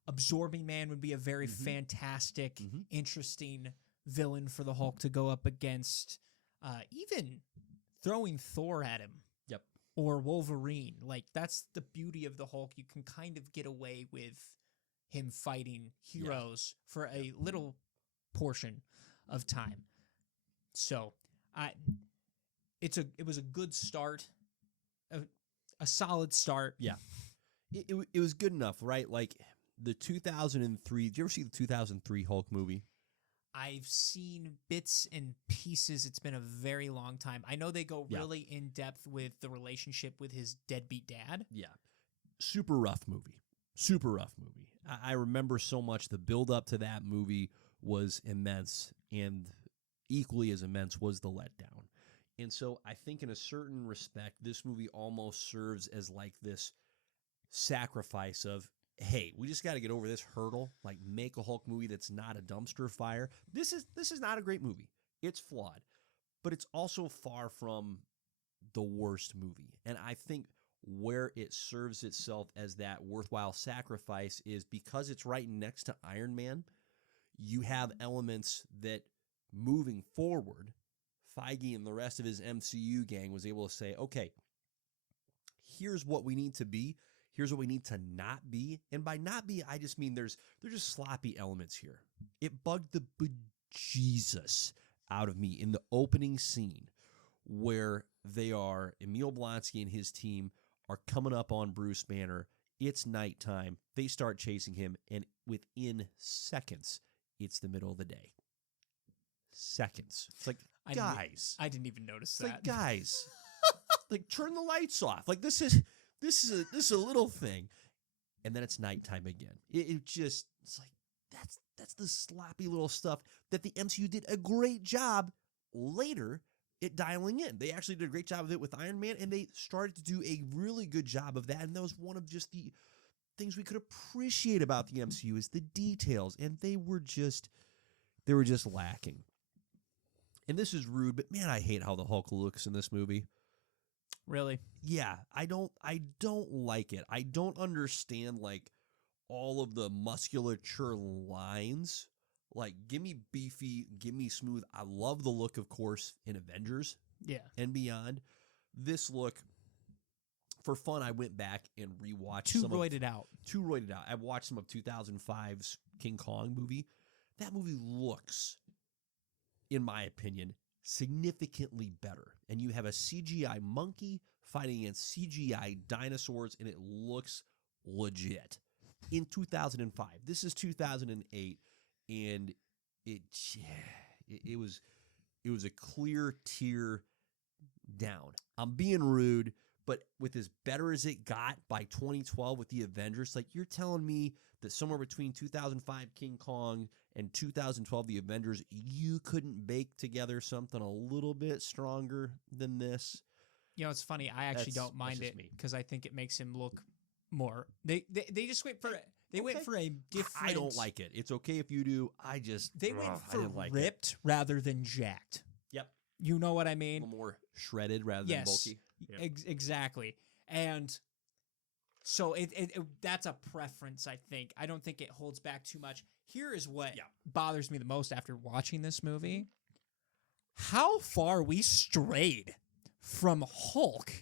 Absorbing Man would be a very Mhm. fantastic, Mhm. interesting villain for the Hulk to go up against. Even throwing Thor at him. Yep. Or Wolverine. Like, that's the beauty of the Hulk. You can kind of get away with him fighting heroes for a little portion of time. So, it was a good start, a solid start. Yeah. It was good enough, right? Like the 2003. Did you ever see the 2003 Hulk movie? I've seen bits and pieces. It's been a very long time. I know they go Yeah. really in depth with the relationship with his deadbeat dad. Yeah. Super rough movie. Super rough movie. I remember so much. The build up to that movie was immense, and equally as immense was the letdown. And so I think in a certain respect, this movie almost serves as like this sacrifice of, hey, we just got to get over this hurdle, like make a Hulk movie that's not a dumpster fire. This is not a great movie. It's flawed, but it's also far from the worst movie. And I think where it serves itself as that worthwhile sacrifice is because it's right next to Iron Man. You have elements that moving forward, Feige and the rest of his MCU gang was able to say, okay, here's what we need to be. Here's what we need to not be. And by not be, I just mean there's just sloppy elements here. It bugged the bejesus out of me in the opening scene where Emil Blonsky and his team are coming up on Bruce Banner. It's nighttime. They start chasing him, and within seconds, it's the middle of the day. Seconds. It's like, guys. I didn't even notice It's that. like, guys, like turn the lights off. Like this is a little thing, and then it's nighttime again. It's like that's the sloppy little stuff that the MCU did a great job later at dialing in. They actually did a great job of it with Iron Man, and they started to do a really good job of that. And that was one of just the things we could appreciate about the MCU is the details, and they were just lacking. And this is rude, but man, I hate how the Hulk looks in this movie. Really? Yeah, I don't like it. I don't understand like all of the musculature lines. Like, give me beefy, give me smooth. I love the look, of course, in Avengers Yeah. and beyond. This look, for fun, I went back and rewatched Too some roided out. Too roided out. I watched some of 2005's King Kong movie. That movie looks, in my opinion, significantly better. And you have a CGI monkey fighting against CGI dinosaurs, and it looks legit. In 2005. This is 2008, and it was a clear tier down. I'm being rude, but with as better as it got by 2012 with the Avengers, like you're telling me that somewhere between 2005 King Kong and 2012, the Avengers, you couldn't bake together something a little bit stronger than this. You know, it's funny. I actually don't mind it because I think it makes him look more. They just went for went for a different. I don't like it. It's okay if you do. I just They went I for didn't like ripped rather than jacked. Yep. You know what I it. A mean? little more shredded rather than bulky. Yeah. Exactly. And so it that's a preference, I think. I don't think it holds back too much. Here is what bothers me the most after watching this movie. How far we strayed from Hulk.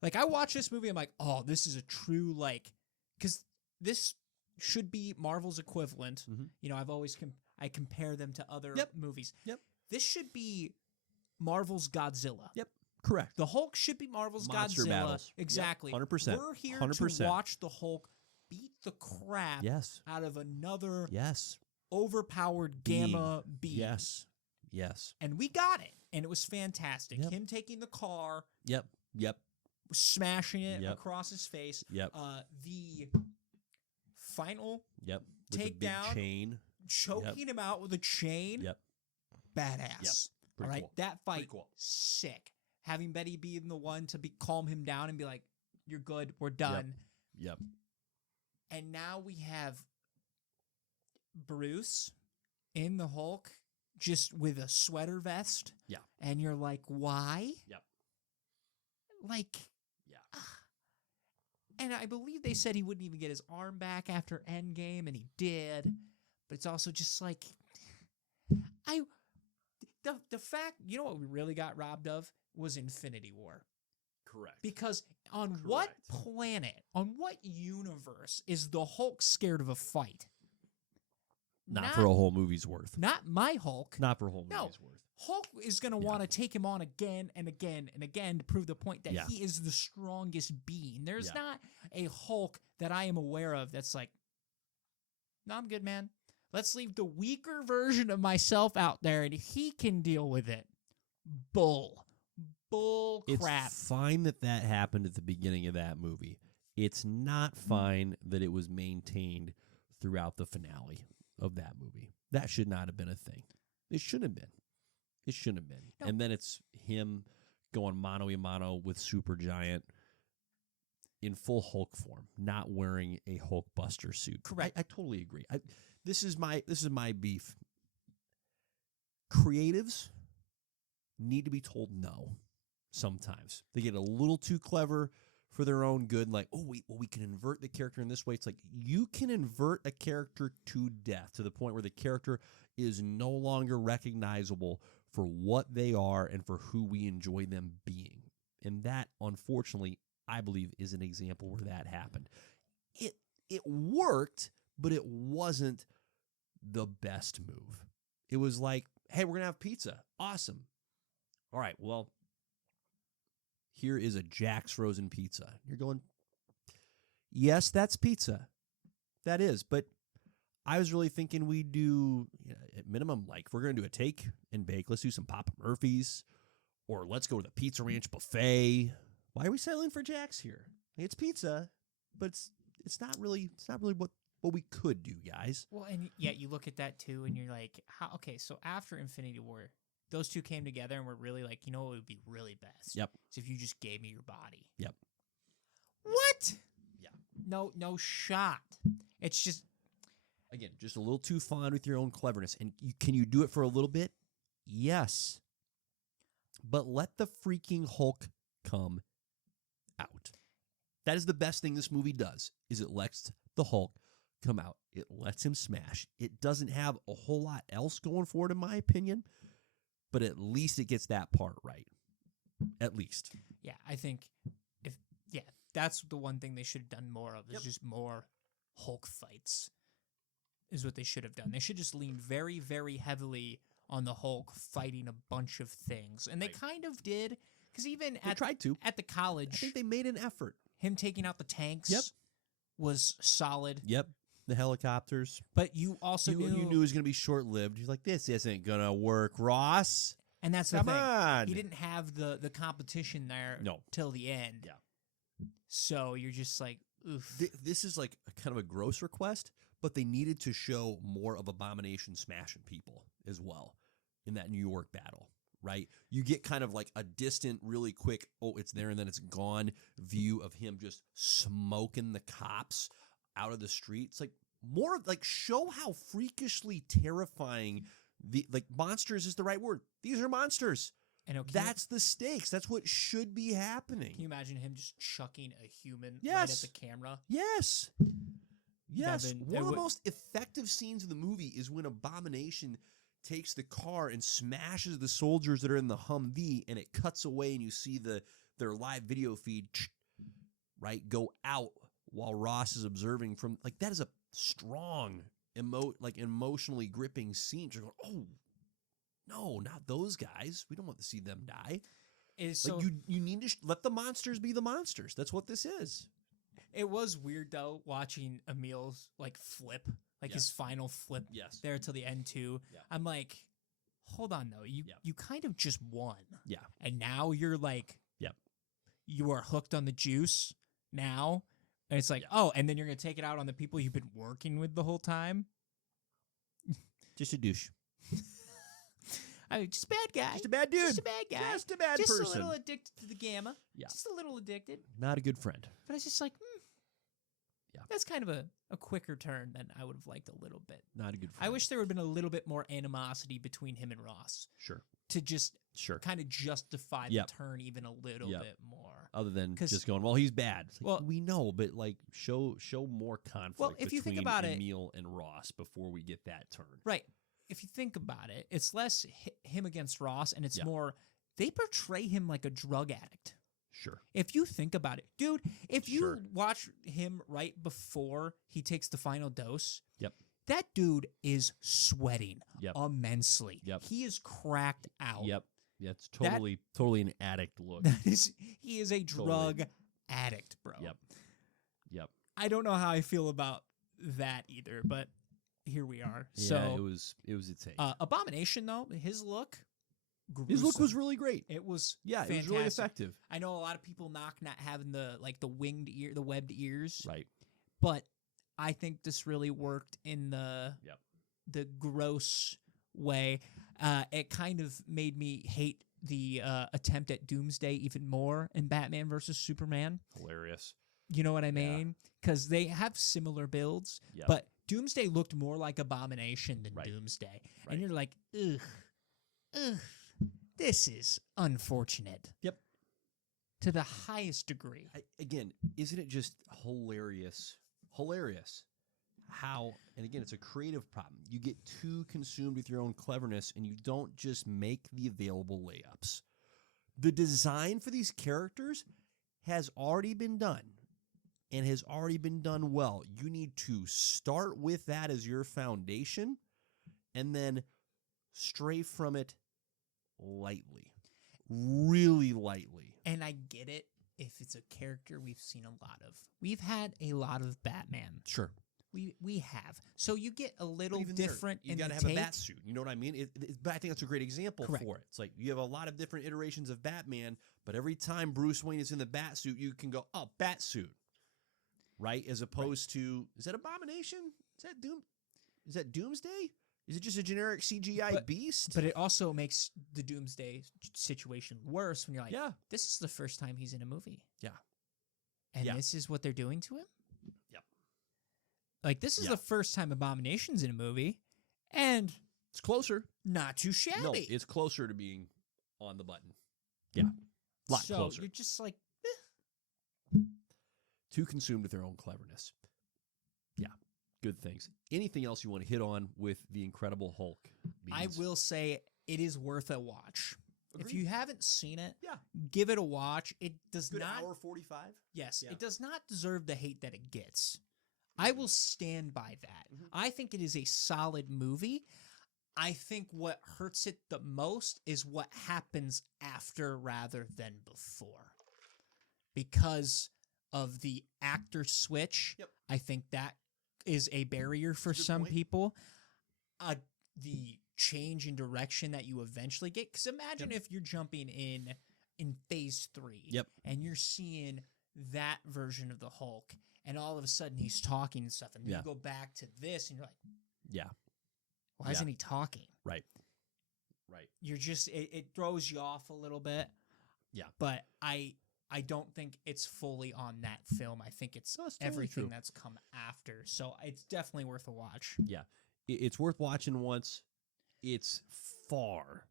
Like, I watch this movie, I'm like, oh, this is a true, like, because this should be Marvel's equivalent. Mm-hmm. You know, I've always, I compare them to other movies. Yep. This should be Marvel's Godzilla. Yep. Correct. The Hulk should be Marvel's Monster Godzilla. battles. Exactly. 100%. We're here 100%. to watch the Hulk beat the crap out of another overpowered gamma being. Yes. And we got it. And it was fantastic. Yep. Him taking the car. Yep. Smashing it across his face. Yep. The final With takedown. a big chain. Choking him out with a chain. Yep. Badass. Pretty all right. cool. That fight. Pretty cool. Sick. Having Betty being the one to calm him down and be like, you're good. We're done. Yep. And now we have Bruce in the Hulk just with a sweater vest. Yeah. And you're like, why? Yep. Like, and I believe they said he wouldn't even get his arm back after Endgame, and he did. But it's also just like, the fact, you know what we really got robbed of was Infinity War. Correct. Because on what planet, on what universe is the Hulk scared of a fight? Not for a whole movie's worth. Not my Hulk. Not for a whole movie's worth. Hulk is going to want to take him on again and again and again to prove the point that he is the strongest being. There's not a Hulk that I am aware of that's like, no, I'm good, man. Let's leave the weaker version of myself out there and he can deal with it. Bull crap. It's fine that happened at the beginning of that movie. It's not fine that it was maintained throughout the finale of that movie. That should not have been a thing. It shouldn't have been. It shouldn't have been. No. And then it's him going mano-a-mano with Supergiant in full Hulk form, not wearing a Hulk Buster suit. Correct. I totally agree. This is my beef. Creatives need to be told no sometimes. They get a little too clever for their own good, and like, oh, we can invert the character in this way. It's like, you can invert a character to death, to the point where the character is no longer recognizable for what they are and for who we enjoy them being. And that, unfortunately, I believe is an example where that happened. It worked, but it wasn't the best move. It was like, hey, we're going to have pizza. Awesome. All right, well, here is a Jack's Frozen Pizza. You're going, yes, that's pizza. That is, but I was really thinking we do, at minimum, like, if we're going to do a take and bake, let's do some Papa Murphy's, or let's go to the Pizza Ranch buffet. Why are we settling for Jack's here? It's pizza, but it's not really what we could do, guys. Well, and yeah, you look at that too, and you're like, okay, so after Infinity War, those two came together and were really like, you know what would be really best? Yep. So if you just gave me your body. Yep. What? Yeah. No shot. It's just, again, just a little too fond with your own cleverness. And can you do it for a little bit? Yes. But let the freaking Hulk come out. That is the best thing this movie does, is it lets the Hulk come out. It lets him smash. It doesn't have a whole lot else going for it, in my opinion, but at least it gets that part right. At least. Yeah, I think that's the one thing they should have done more of, is just more Hulk fights, is what they should have done. They should just lean very, very heavily on the Hulk fighting a bunch of things. And they kind of did, because even they tried to. At the college, I think they made an effort. Him taking out the tanks was solid. Yep. The helicopters. But you also knew it was going to be short-lived. You're like, this isn't going to work, Ross. And that's the Come thing. on. He didn't have the competition there till the end. Yeah. So you're just like, oof. This is like a kind of a gross request, but they needed to show more of Abomination smashing people as well in that New York battle, right? You get kind of like a distant, really quick, oh, it's there and then it's gone view of him just smoking the cops out of the street. It's like more of like show how freakishly terrifying the like monsters is the right word. These are monsters. And That's the stakes. That's what should be happening. can you imagine him just chucking a human right Yes. at the camera? Yes. Yes. Devin, One it of the would- most effective scenes of the movie is when Abomination takes the car and smashes the soldiers that are in the Humvee, and it cuts away, and you see their live video feed, right, go out while Ross is observing from. Like, that is a strong, emotionally gripping scene. You're going, oh, no, not those guys. We don't want to see them die. Is so Like, you need to let the monsters be the monsters. That's what this is. it was weird though watching Emil's like flip, like his Yes. final flip Yes. there till the end too. Yeah. I'm like, hold on though, you Yeah. you kind of just won, Yeah. and now you're like, Yep. you are hooked on the juice now, and it's like, Yeah. oh, and then you're gonna take it out on the people you've been working with the whole time. Just a douche. I mean, just a bad guy, Just a bad dude. just a bad guy, Just a bad just person. a little addicted to the gamma, Yeah. just a little addicted. Not a good friend. But it's just like, Yeah. that's kind of a quicker turn than I would have liked a little bit. Not a good friend. I wish there would have been a little bit more animosity between him and Ross Sure. to just Sure. kind of justify Yep. the turn even a little Yep. bit more. Other than 'Cause- just going, well, he's bad. It's like, Well- we know, but like show more conflict Well, if you think between about it- Emil and Ross before we get that turn. Right. If you think about it, it's less him against Ross, and it's Yeah. more they portray him like a drug addict. Sure. If you think about it, dude, if you Sure. watch him right before he takes the final dose, Yep. that dude is sweating Yep. immensely. Yep. He is cracked out. Yep. Yeah, it's totally an addict look. That is, he is a Totally. drug addict, bro. Yep. Yep. I don't know how I feel about that either, but here we are. Yeah, So, it was a take. Abomination though, his look, His look was gruesome. really great. It was Yeah, fantastic. it was really effective. I know a lot of people knock not having the winged ear, the webbed ears, Right. but I think this really worked in the Yep. the gross way. It kind of made me hate the attempt at Doomsday even more in Batman versus Superman. Hilarious. You know what I mean? Because they have similar builds, Yep. but Doomsday looked more like Abomination than Right. Doomsday. Right. And you're like, ugh, this is unfortunate. Yep. To the highest degree. Again, isn't it just hilarious? Hilarious. How, and again, it's a creative problem. You get too consumed with your own cleverness and you don't just make the available layups. The design for these characters has already been done and has already been done well. You need to start with that as your foundation and then stray from it lightly. Really lightly. And I get it if it's a character we've seen a lot of. We've had a lot of Batman. Sure. We have. So you get a little Even there, different you in got to the have take. a bat suit. You know what I mean? But I think that's a great example Correct. for it. It's like you have a lot of different iterations of Batman, but every time Bruce Wayne is in the bat suit, you can go, oh, bat suit. Right? As opposed to, is that Abomination? Is that Doom? Is that Doomsday? Is it just a generic CGI beast? But it also makes the Doomsday situation worse when you're like, yeah. this is the first time he's in a movie. Yeah. And Yeah. this is what they're doing to him? Yep. Like, this is Yeah. the first time Abomination's in a movie, and It's closer. not too shabby. No, it's closer to being on the button. Yeah. A lot so closer. you're just like, Too consumed with their own cleverness. Yeah. Good things. Anything else you want to hit on with the Incredible Hulk? I Beans? will say it is worth a watch. If Agreed. you haven't seen it, Yeah. give it a watch. It does Good not. hour 45. Yes, Yeah. it does not deserve the hate that it gets. I will stand by that. Mhm. I think it is a solid movie. I think what hurts it the most is what happens after rather than before. Because of the actor switch, Yep. I think that is a barrier for That's a good some point. people. The change in direction that you eventually get, because imagine Yep. if you're jumping in phase 3 Yep. and you're seeing that version of the Hulk and all of a sudden he's talking and stuff, and then Yeah. you go back to this, and you're like, Yeah. why isn't he talking? Right. You're just it throws you off a little bit. Yeah. But I don't think it's fully on that film. I think it's No, it's totally everything true. that's come after. So it's definitely worth a watch. It's worth watching once. It's far,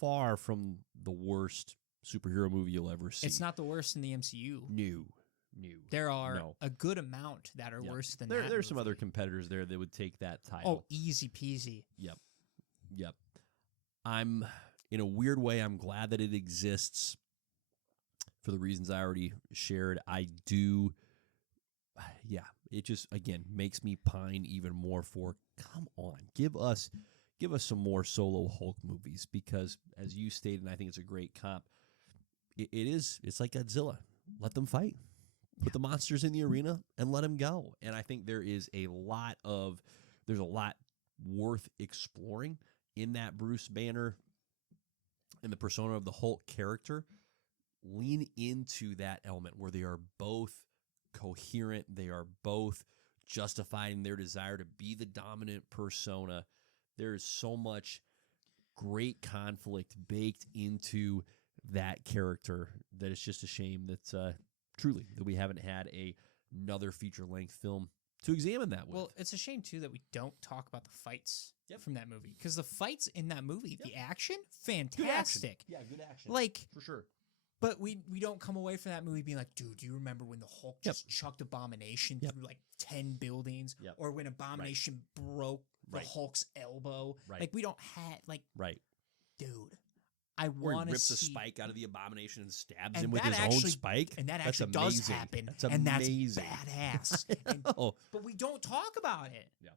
far from the worst superhero movie you'll ever see. It's not the worst in the MCU. new. There are No. a good amount that are Yeah. worse than There that. are some other movie. competitors there that would take that title. Oh, easy peasy. Yep. I'm, in a weird way, I'm glad that it exists for the reasons I already shared. I do, it just, again, makes me pine even more for, come on, give us some more solo Hulk movies, because as you stated, and I think it's a great comp, it's like Godzilla. Let them fight. Put the monsters in the arena and let them go. And I think there's a lot worth exploring in that Bruce Banner and the persona of the Hulk character. Lean into that element where they are both coherent, they are both justifying their desire to be the dominant persona. There is so much great conflict baked into that character that it's just a shame that truly that we haven't had another feature-length film to examine that with. Well, it's a shame too that we don't talk about the fights from that movie, because the fights in that movie, the action, fantastic. Yeah, good action. Like, for sure. but we don't come away from that movie being like, dude, do you remember when the Hulk just chucked Abomination through like 10 buildings, or when Abomination broke the Hulk's elbow? Right. Like, we don't have dude. I Where want he to rips a see spike out of the Abomination and stabs and him with that his own actually- spike. and that That's actually does amazing. happen, That's and that's amazing. badass. And- Oh, but we don't talk about it. Yeah.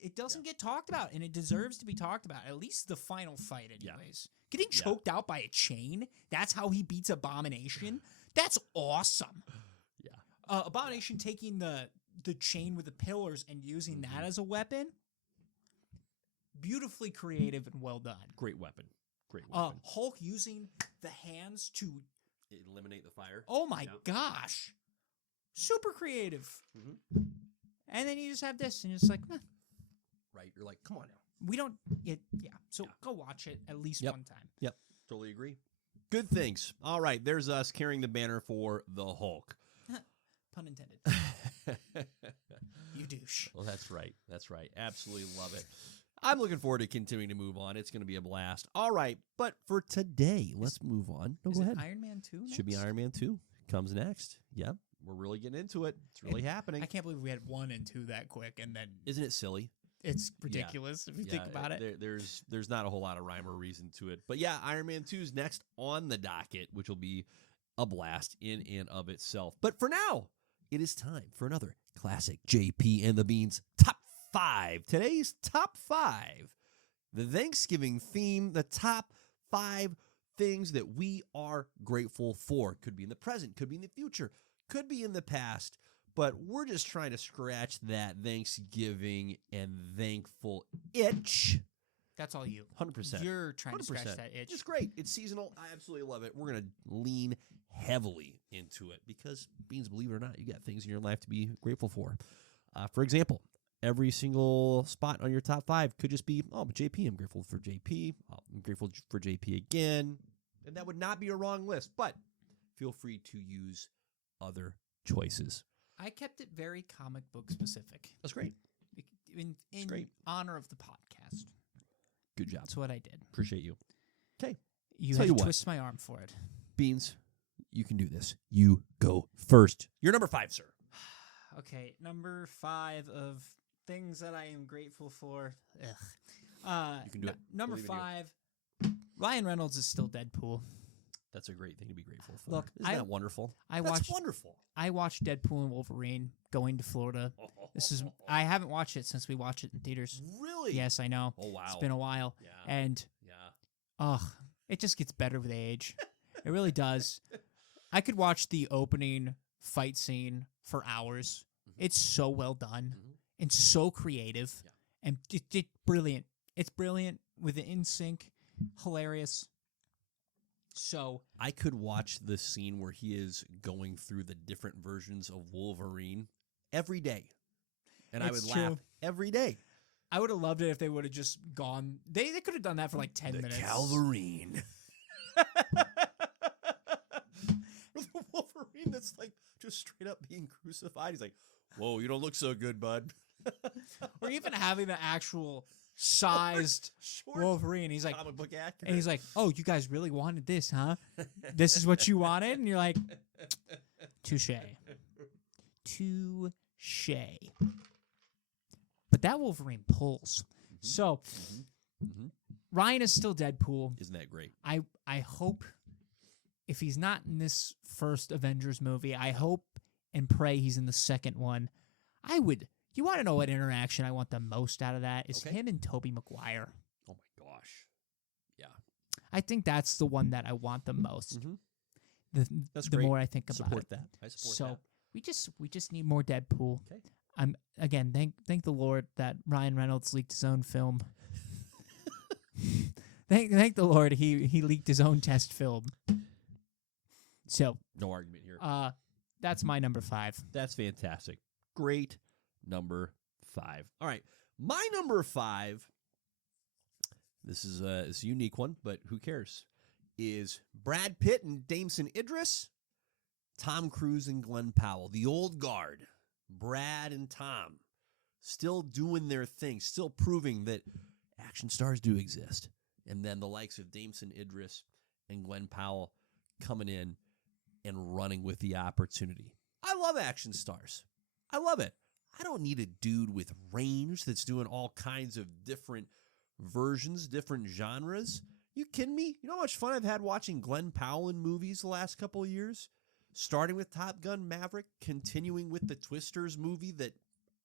It doesn't get talked about, and it deserves to be talked about. At least the final fight, Yeah. anyways. Getting Yeah. choked out by a chain, that's how he beats Abomination. That's awesome. Yeah. Abomination taking the chain with the pillars and using that as a weapon. Beautifully creative and well done. great weapon. Great weapon. Hulk using the hands to, Eliminate the fire. oh my Yeah. gosh, super creative. Mhm. And then you just have this, and it's like, Right. You're like, come on now. we don't. So go watch it at least Yep. one time. Totally agree. Good things. All right. There's us carrying the banner for the Hulk. Pun intended. You douche. Well, that's right. That's right. Absolutely love it. I'm looking forward to continuing to move on. It's going to be a blast. All right. But for today, let's move on. No, Is go it ahead. Iron Man 2 next? Should be Iron Man 2. Comes next. Yep. We're really getting into it. It's really happening. I can't believe we had 1 and 2 that quick, and then Isn't it silly? it's ridiculous if you think about it. There's not a whole lot of rhyme or reason to it. But yeah, Iron Man 2 is next on the docket, which will be a blast in and of itself. But for now, it is time for another classic JP and the Beans Top 5. Today's Top 5. The Thanksgiving theme, the top 5 things that we are grateful for. Could be in the present, could be in the future, could be in the past. But we're just trying to scratch that Thanksgiving and thankful itch. That's all you. 100%. You're trying to scratch 100%. that itch. It's great. It's seasonal. I absolutely love it. We're going to lean heavily into it because, Beans, believe it or not, you got things in your life to be grateful for. For example, every single spot on your top 5 could just be, oh, JP, I'm grateful for JP. I'm grateful for JP again. And that would not be a wrong list, but feel free to use other choices. I kept it very comic book specific. That's great. In great. honor of the podcast. Good job. That's what I did. Appreciate you. Okay. You Tell had you to what. twist my arm for it. Beans, you can do this. You go first. You're number 5, sir. Okay, number 5 of things that I am grateful for. Ugh. You can do it. Number Believe in you. 5, Ryan Reynolds is still Deadpool. That's a great thing to be grateful for. Look, Isn't that wonderful? I That's watched wonderful. I watched Deadpool and Wolverine going to Florida. I haven't watched it since we watched it in theaters. Really? Yes, I know. Oh, wow. It's been a while. Yeah. And Yeah. it just gets better with age. It really does. I could watch the opening fight scene for hours. Mhm. It's so well done Mhm. and so creative Yeah. and brilliant. It's brilliant with the in sync, hilarious. So I could watch the scene where he is going through the different versions of Wolverine every day. And I It's would true. laugh every day. I would have loved it if they would have just gone. They could have done that for like 10 minutes. Calverine. Or the Wolverine that's like just straight up being crucified. He's like, whoa, you don't look so good, bud. Or even having the actual sized Short Wolverine. He's like, comic book accurate. and he's like, oh, you guys really wanted this, huh? This is what you wanted? And you're like, touche. Touche. But that Wolverine pulls. So Ryan is still Deadpool. Isn't that great? I hope if he's not in this first Avengers movie, I hope and pray he's in the second one. You want to know what interaction I want the most out of that? Is Okay. him and Tobey Maguire. Oh my gosh. Yeah. I think that's the one that I want the most. Mhm. That's The great. more I think about Support it. that. I support So that. we just need more Deadpool. Okay. I'm again thank the Lord that Ryan Reynolds leaked his own film. thank the Lord he leaked his own test film. So No argument here. that's my number 5. That's fantastic. Great number 5. All right. My number 5, this is a unique one, but who cares, is Brad Pitt and Damson Idris, Tom Cruise and Glenn Powell, the old guard. Brad and Tom still doing their thing, still proving that action stars do exist. And then the likes of Damson Idris and Glenn Powell coming in and running with the opportunity. I love action stars. I love it. I don't need a dude with range that's doing all kinds of different versions, different genres. You kidding me? You know how much fun I've had watching Glenn Powell in movies the last couple of years? Starting with Top Gun Maverick, continuing with the Twisters movie that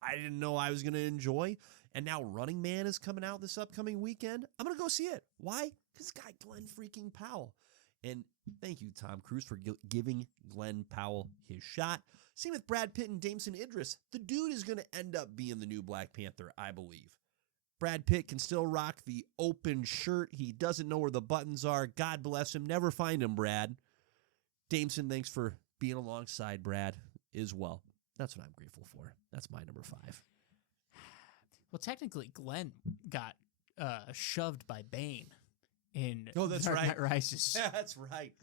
I didn't know I was going to enjoy, and now Running Man is coming out this upcoming weekend. I'm going to go see it. Why? Because this guy Glenn freaking Powell. And thank you, Tom Cruise, for giving Glenn Powell his shot. Same with Brad Pitt and Damson Idris. The dude is going to end up being the new Black Panther, I believe. Brad Pitt can still rock the open shirt. He doesn't know where the buttons are. God bless him. Never find him, Brad. Damson, thanks for being alongside Brad as well. That's what I'm grateful for. That's my number 5. Well, technically, Glenn got shoved by Bane in Oh, that's Dark right. Knight Rises, Yeah, that's right.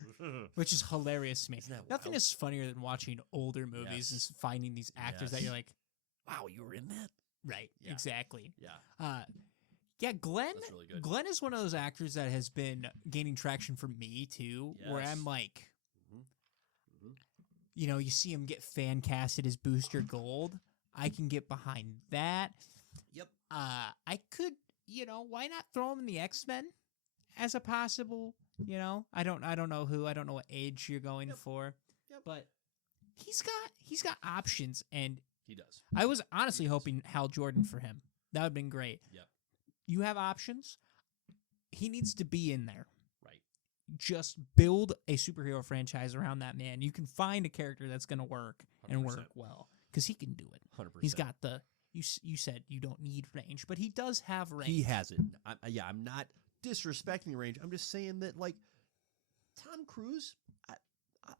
which is hilarious to me. Isn't that Nothing wild? is funnier than watching older movies Yes. and finding these actors that Yes. you're like, Wow, you were in that? right, Yeah. exactly. Yeah. Yeah, Glenn. That's really good. Glenn is one of those actors that has been gaining traction for me too, where Yes. I'm like, Mhm. Mhm. you know, you see him get fan casted as Booster Gold. I can get behind that. Yep. I could, you know, why not throw him in the X-Men as a possible, you know? I don't know what age you're going Yep. for. Yep. But he's got options, and He does. I was honestly He does. hoping Hal Jordan for him. That would have been great. Yep. You have options. He needs to be in there. Right. Just build a superhero franchise around that man. You can find a character that's going to work and 100%. work well because he can do it. 100%. He's got the you said you don't need range, but he does have range. He has it. I'm not disrespecting the range. I'm just saying that, like, Tom Cruise,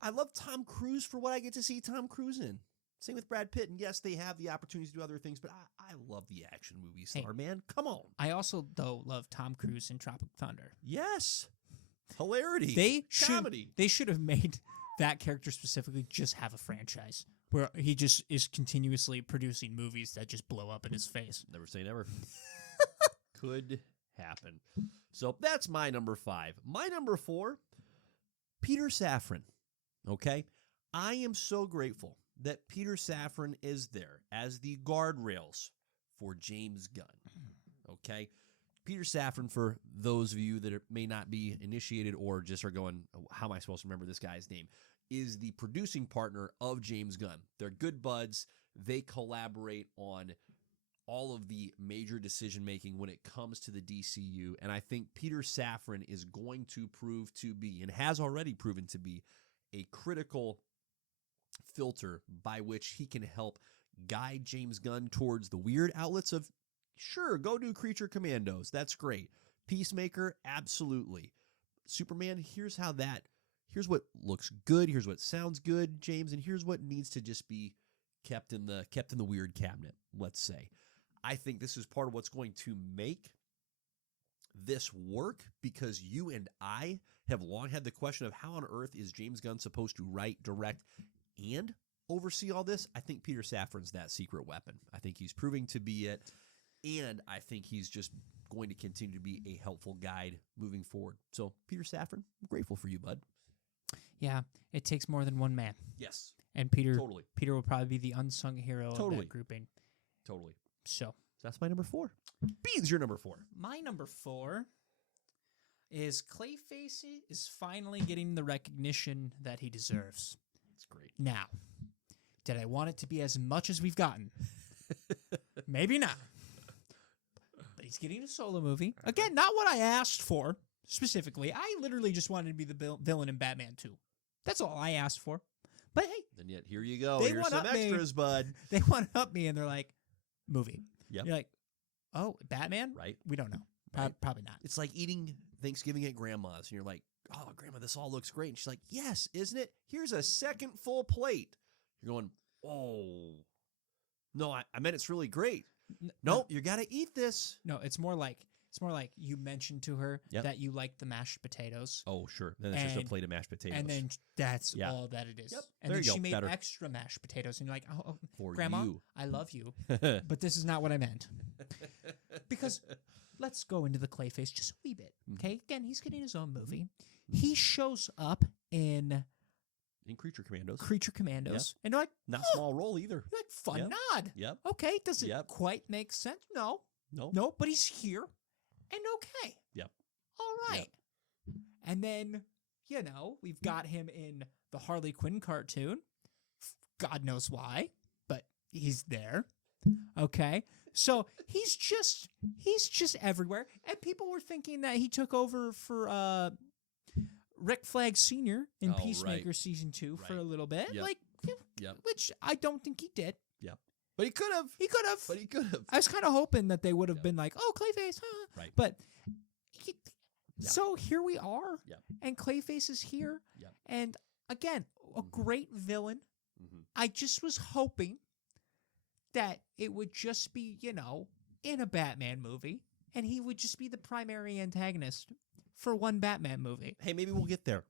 I love Tom Cruise for what I get to see Tom Cruise in. Same with Brad Pitt. And yes, they have the opportunities to do other things, but I love the action movie star, man. Come on. I also though love Tom Cruise in Tropic Thunder. Yes. Hilarity. They Comedy. should have made that character specifically just have a franchise where he just is continuously producing movies that just blow up in his face. Never say never. Could happen. So that's my number 5. My number 4, Peter Safran. Okay? I am so grateful that Peter Safran is there as the guardrails for James Gunn. Okay? Peter Safran, for those of you that may not be initiated or just are going, how am I supposed to remember this guy's name, is the producing partner of James Gunn. They're good buds. They collaborate on all of the major decision-making when it comes to the DCU, and I think Peter Safran is going to prove to be, and has already proven to be, a critical filter by which he can help guide James Gunn towards the weird outlets of, sure, go do Creature Commandos. That's great. Peacemaker, absolutely. Superman, here's what looks good, here's what sounds good, James, and here's what needs to just be kept in the weird cabinet, let's say. I think this is part of what's going to make this work, because you and I have long had the question of how on earth is James Gunn supposed to write, direct, and oversee all this. I think Peter Safran's that secret weapon. I think he's proving to be it, and I think he's just going to continue to be a helpful guide moving forward. So, Peter Safran, I'm grateful for you, bud. Yeah, it takes more than one man. Yes, And Peter totally. Peter will probably be the unsung hero of Totally. that grouping. Totally. So, That's my number 4. Beans, your number 4. my number 4 is Clayface is finally getting the recognition that he deserves. That's great. Now, did I want it to be as much as we've gotten? Maybe not. But he's getting a solo movie. Again, not what I asked for specifically. I literally just wanted to be the villain in Batman 2. That's all I asked for. But hey, And yet, here you go. They Here's one some up me. extras, bud. they want to up me and they're like, movie. Yep. You're like, oh, Batman? Right? We don't know. Right. Probably not. It's like eating Thanksgiving at Grandma's, and you're like, oh, Grandma, this all looks great. And she's like, yes, isn't it? Here's a second full plate. You're going, oh. No, I meant it's really great. Nope, you got to eat this. No, it's more like you mentioned to her Yep. that you like the mashed potatoes. Oh, sure. Then it's just a And- plate of mashed potatoes. And then that's Yeah. all that it is. Yep. And There then you she go. made Better. extra mashed potatoes, and you're like, oh, for Grandma, you. I love you, but this is not what I meant. Because let's go into the Clayface just a wee bit, okay? Again, he's getting his own movie. He shows up in In Creature Commandos. Creature Commandos, and you're like, Not oh, small role either. you're like, fun Yep. nod. Yep. Okay, does it Yep. quite make sense? No, No. no, but he's here, and okay. Yep. All right. And then, we've got him in the Harley Quinn cartoon. God knows why, but he's there. Okay. So he's just everywhere. And people were thinking that he took over for Rick Flag Sr. in Oh, right. Peacemaker season 2 for Right. a little bit. Yep. Like Yep. which I don't think he did. But he could have. He could have. But he could have. I was kind of hoping that they would have Yep. been like, "Oh, Clayface," huh? Right. But Yeah. so here we are, Yep. and Clayface is here, Yep. and again, a Mhm. great villain. Mhm. I just was hoping that it would just be, in a Batman movie, and he would just be the primary antagonist for one Batman movie. Hey, maybe we'll get there.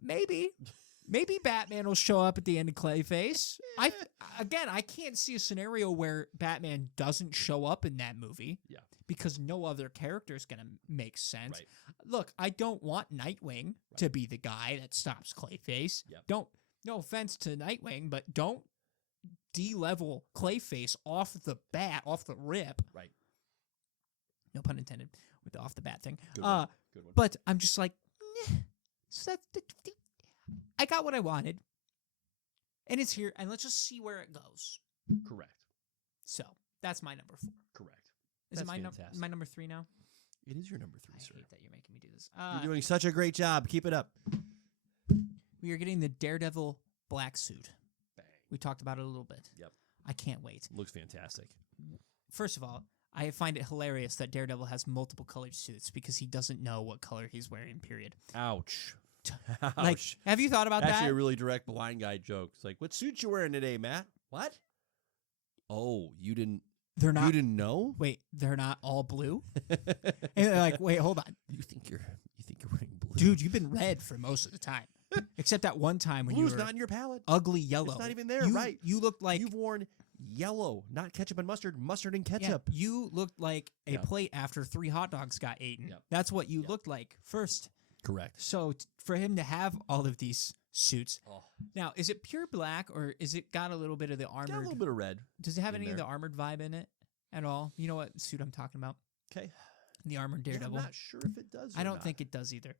Maybe Batman will show up at the end of Clayface. I can't see a scenario where Batman doesn't show up in that movie. Yeah. Because no other character is going to make sense. Right. Look, I don't want Nightwing to be the guy that stops Clayface. Yep. No offense to Nightwing, but don't de-level Clayface off the bat, off the rip. Right. No pun intended with the off the bat thing. Good one. Good one. But I'm just like, so I got what I wanted, and it's here, and let's just see where it goes. Correct. So that's my number 4. Correct. Is it That's fantastic. my number 3 now? It is your number 3, I sir. hate that you're making me do this. You're doing such a great job. Keep it up. We are getting the Daredevil black suit. Bang. We talked about it a little bit. Yep. I can't wait. Looks fantastic. First of all, I find it hilarious that Daredevil has multiple colored suits because he doesn't know what color he's wearing, period. Ouch. Like, Ouch. have you thought about Actually, that? a really direct blind guy joke. It's like, what suit you wearing today, Matt? What? Oh, you didn't They're know? Wait, they're not all blue? And they're like, wait, hold on. You think you're wearing blue? Dude, you've been red for most of the time. Except that one time when Blue's you were not in your palette. ugly yellow. It's not even there, you, right. You looked like You've worn yellow, not ketchup and mustard, mustard and yeah, ketchup. you looked like a Yep. plate after 3 hot dogs got eaten. Yep. That's what you Yep. looked like first. Correct. So for him to have all of these suits. Oh, Now, is it pure black or is it got a little bit of the armored? got a little bit of red. Does it have in any of the there. armored vibe in it at all? You know what suit I'm talking about? Okay. The armored Daredevil. I'm not sure if it does. I or don't not. think it does either.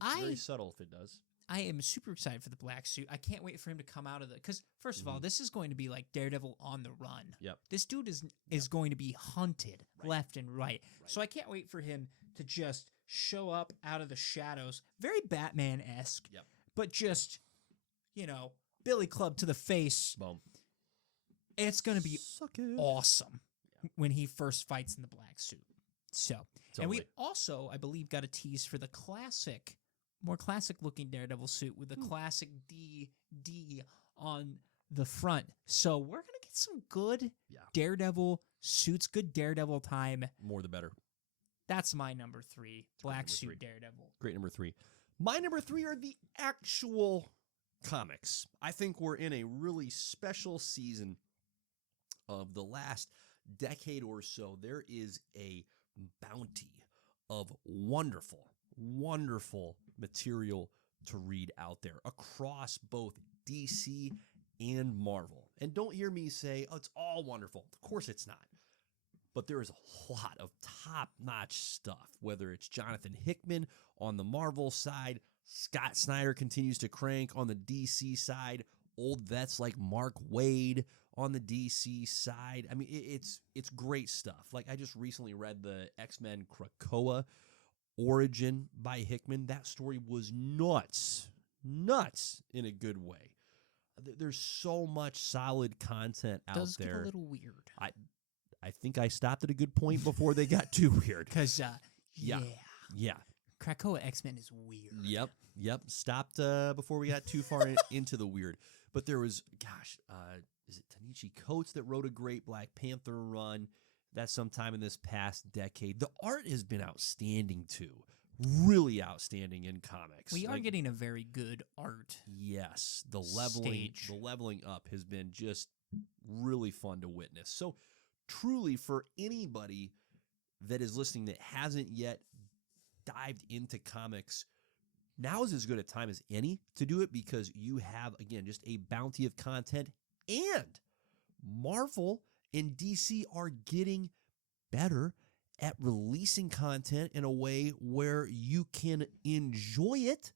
It's very subtle if it does. I am super excited for the black suit. I can't wait for him to come out of the because first of all, Mhm. this is going to be like Daredevil on the run. Yep. This dude is going to be hunted Right. left and right. Right. So I can't wait for him to just show up out of the shadows, very Batman-esque. Yep. But just Billy Club to the face. Boom. It's going to be Suck it. awesome when he first fights in the black suit. So, and we Totally. also, I believe, got a tease for the more classic looking Daredevil suit with the classic D on the front. So we're gonna get some good Yeah. Daredevil suits, good Daredevil time. More the better. That's my number 3, black number suit 3. Daredevil. Great number 3. My number 3 are the actual comics. I think we're in a really special season of the last decade or so. There is a bounty of wonderful, wonderful material to read out there across both DC and Marvel. And don't hear me say, oh, it's all wonderful. Of course it's not. But there is a lot of top-notch stuff, whether it's Jonathan Hickman on the Marvel side, Scott Snyder continues to crank on the DC side, old vets like Mark Waid on the DC side. I mean, it's great stuff. Like, I just recently read the X-Men Krakoa origin by Hickman. That story was nuts in a good way. There's so much solid content out Does there. get a little weird. I think I stopped at a good point before they got too weird. Because, Yeah. Krakoa X-Men is weird. Yep. Stopped before we got too far into the weird. But there was, is it Tanichi Coates that wrote a great Black Panther run? That's sometime in this past decade. The art has been outstanding, too. Really outstanding in comics. We are getting a very good art. Yes. The Stage. leveling up has been just really fun to witness. So, truly, for anybody that is listening that hasn't yet dived into comics, now is as good a time as any to do it, because you have, again, just a bounty of content, and Marvel and DC are getting better at releasing content in a way where you can enjoy it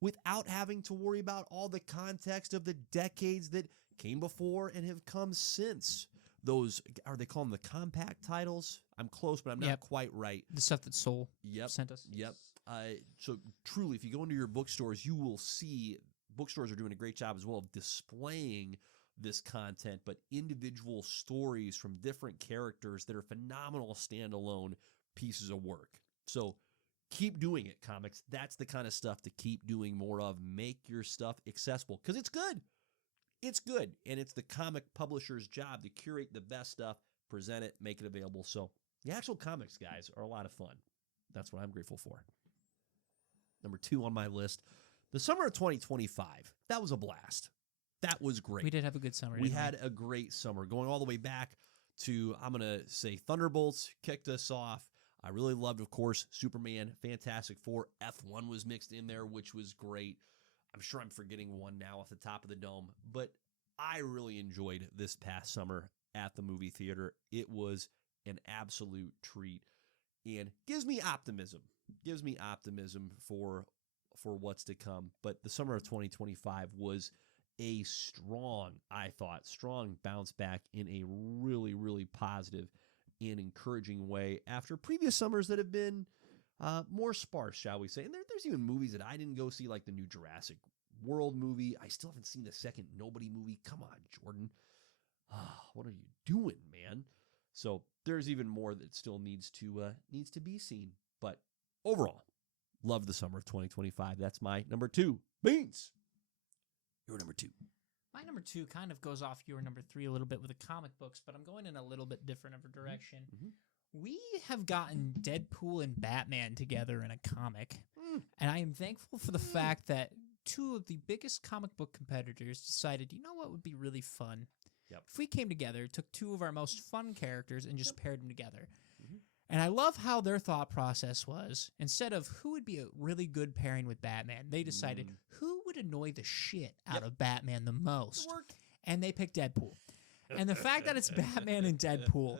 without having to worry about all the context of the decades that came before and have come since. Those, are they call them the compact titles? I'm close, but I'm not quite right. The stuff that Soul Yep. sent us. Yep. So truly, if you go into your bookstores, you will see bookstores are doing a great job as well of displaying this content, but individual stories from different characters that are phenomenal standalone pieces of work. So keep doing it, comics. That's the kind of stuff to keep doing more of. Make your stuff accessible, because it's good. It's good, and it's the comic publisher's job to curate the best stuff, present it, make it available. So the actual comics, guys, are a lot of fun. That's what I'm grateful for. Number 2 on my list, the summer of 2025. That was a blast. That was great. We did have a good summer. We had a great summer, going all the way back to, I'm going to say, Thunderbolts kicked us off. I really loved, of course, Superman, Fantastic Four. F1 was mixed in there, which was great. I'm sure I'm forgetting one now off the top of the dome, but I really enjoyed this past summer at the movie theater. It was an absolute treat and gives me optimism. Gives me optimism for what's to come. But the summer of 2025 was a strong bounce back in a really, really positive and encouraging way after previous summers that have been more sparse, shall we say. And there's even movies that I didn't go see, like the new Jurassic World movie. I still haven't seen the second Nobody movie. Come on, Jordan. What are you doing, man? So there's even more that still needs to be seen. But overall, love the summer of 2025. That's my number 2. Beans. Your number 2. My number 2 kind of goes off your number 3 a little bit with the comic books, but I'm going in a little bit different of a direction. Mm-hmm. We have gotten Deadpool and Batman together in a comic, and I am thankful for the fact that 2 of the biggest comic book competitors decided, you know what would be really fun? Yep. If we came together, took 2 of our most fun characters and just paired them together. Mhm. And I love how their thought process was, instead of who would be a really good pairing with Batman, they decided who would annoy the shit out of Batman the most. It worked. And they picked Deadpool. And the fact that it's Batman and Deadpool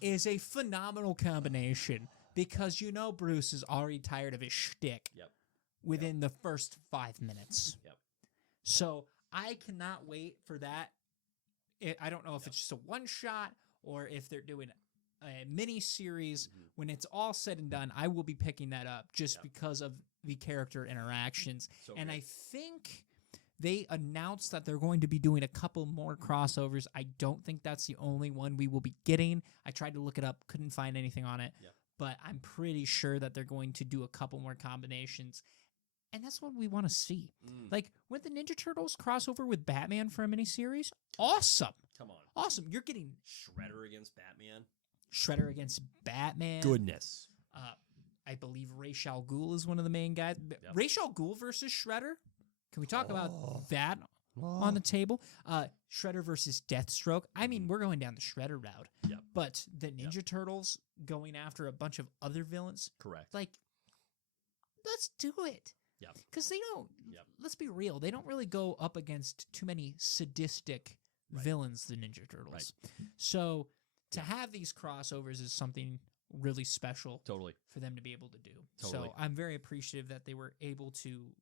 is a phenomenal combination, because you know Bruce is already tired of his shtick within the first 5 minutes. Yep. So I cannot wait for that. I don't know if it's just a one-shot or if they're doing a mini-series. When it's all said and done, I will be picking that up just because of the character interactions. So and good. I think they announced that they're going to be doing a couple more crossovers. I don't think that's the only one we will be getting. I tried to look it up, couldn't find anything on it. Yep. But I'm pretty sure that they're going to do a couple more combinations. And that's what we want to see. Mm. Like, when the Ninja Turtles crossover with Batman for a miniseries, awesome. Come on. Awesome. You're getting Shredder against Batman. Shredder against Batman. Goodness. I believe Ra's al Ghul is one of the main guys. Ra's al Ghul versus Shredder. Can we talk about that on the table? Shredder versus Deathstroke. I mean, we're going down the Shredder route. Yep. But the Ninja Turtles going after a bunch of other villains, Correct. like, let's do it. Yep. Because they don't, Yep. let's be real, they don't really go up against too many sadistic villains, the Ninja Turtles. Right. So to have these crossovers is something really special Totally. for them to be able to do. Totally. So I'm very appreciative that they were able to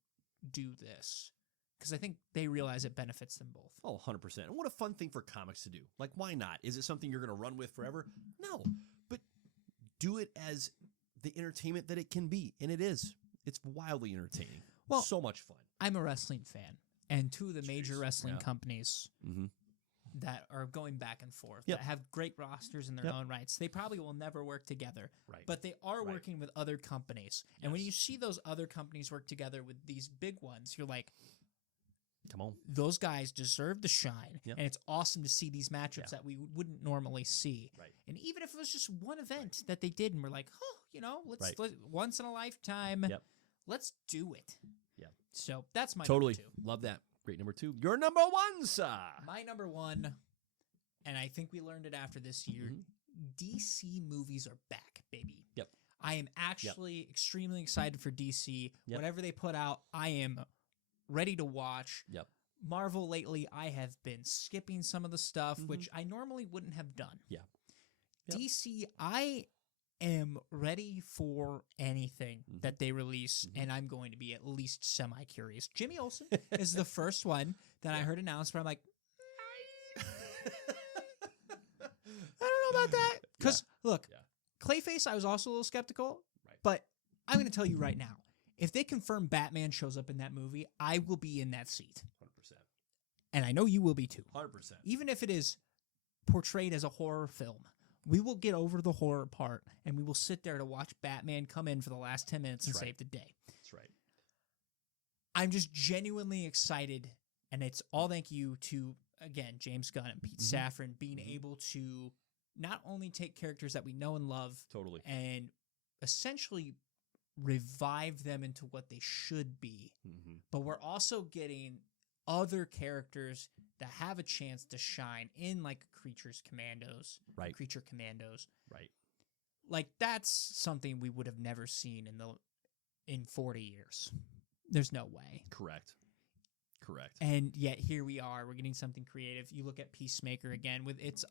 do this because I think they realize it benefits them both. Oh, 100%. And what a fun thing for comics to do. Like, why not? Is it something you're going to run with forever? No. But do it as the entertainment that it can be. And it is. It's wildly entertaining. Well, so much fun. I'm a wrestling fan, and two of the major Jeez. wrestling Yeah. companies Mm-hmm. that are going back and forth, Yep. that have great rosters in their Yep. own rights, they probably will never work together. Right. But they are Right. working with other companies. And when Yes. you see those other companies work together with these big ones, you're like, Come on. those guys deserve the shine. Yep. And it's awesome to see these matchups Yeah. that we wouldn't normally see. Right. And even if it was just one event that they did and we're like, oh, Right. let's once in a lifetime, Yep. let's do it. Yep. So that's my Totally. number 2. Love that. Great number 2. Your number 1, sir. My number 1, and I think we learned it after this year, Mhm. DC movies are back, baby. Yep. I am actually extremely excited for DC. Yep. Whatever they put out, I am ready to watch. Yep. Marvel lately, I have been skipping some of the stuff, Mhm. which I normally wouldn't have done. Yeah. Yep. DC, I am ready for anything Mhm. that they release, Mhm. and I'm going to be at least semi-curious. Jimmy Olsen is the first one that I heard announced, but I'm like, I don't know about that. Because, look, Yeah. Clayface, I was also a little skeptical, Right. but I'm going to tell you right now, if they confirm Batman shows up in that movie, I will be in that seat. 100%. And I know you will be too. 100%. Even if it is portrayed as a horror film, we will get over the horror part and we will sit there to watch Batman come in for the last 10 minutes and That's right. save the day. That's right. I'm just genuinely excited, and it's all thank you to, again, James Gunn and Pete Mhm. Safran being Mhm. able to not only take characters that we know and love Totally. and essentially revive them into what they should be, Mm-hmm. but we're also getting other characters that have a chance to shine in like Creature Commandos. Right. Right. Like that's something we would have never seen in 40 years. There's no way. Correct. Correct. And yet here we are. We're getting something creative. You look at Peacemaker again with its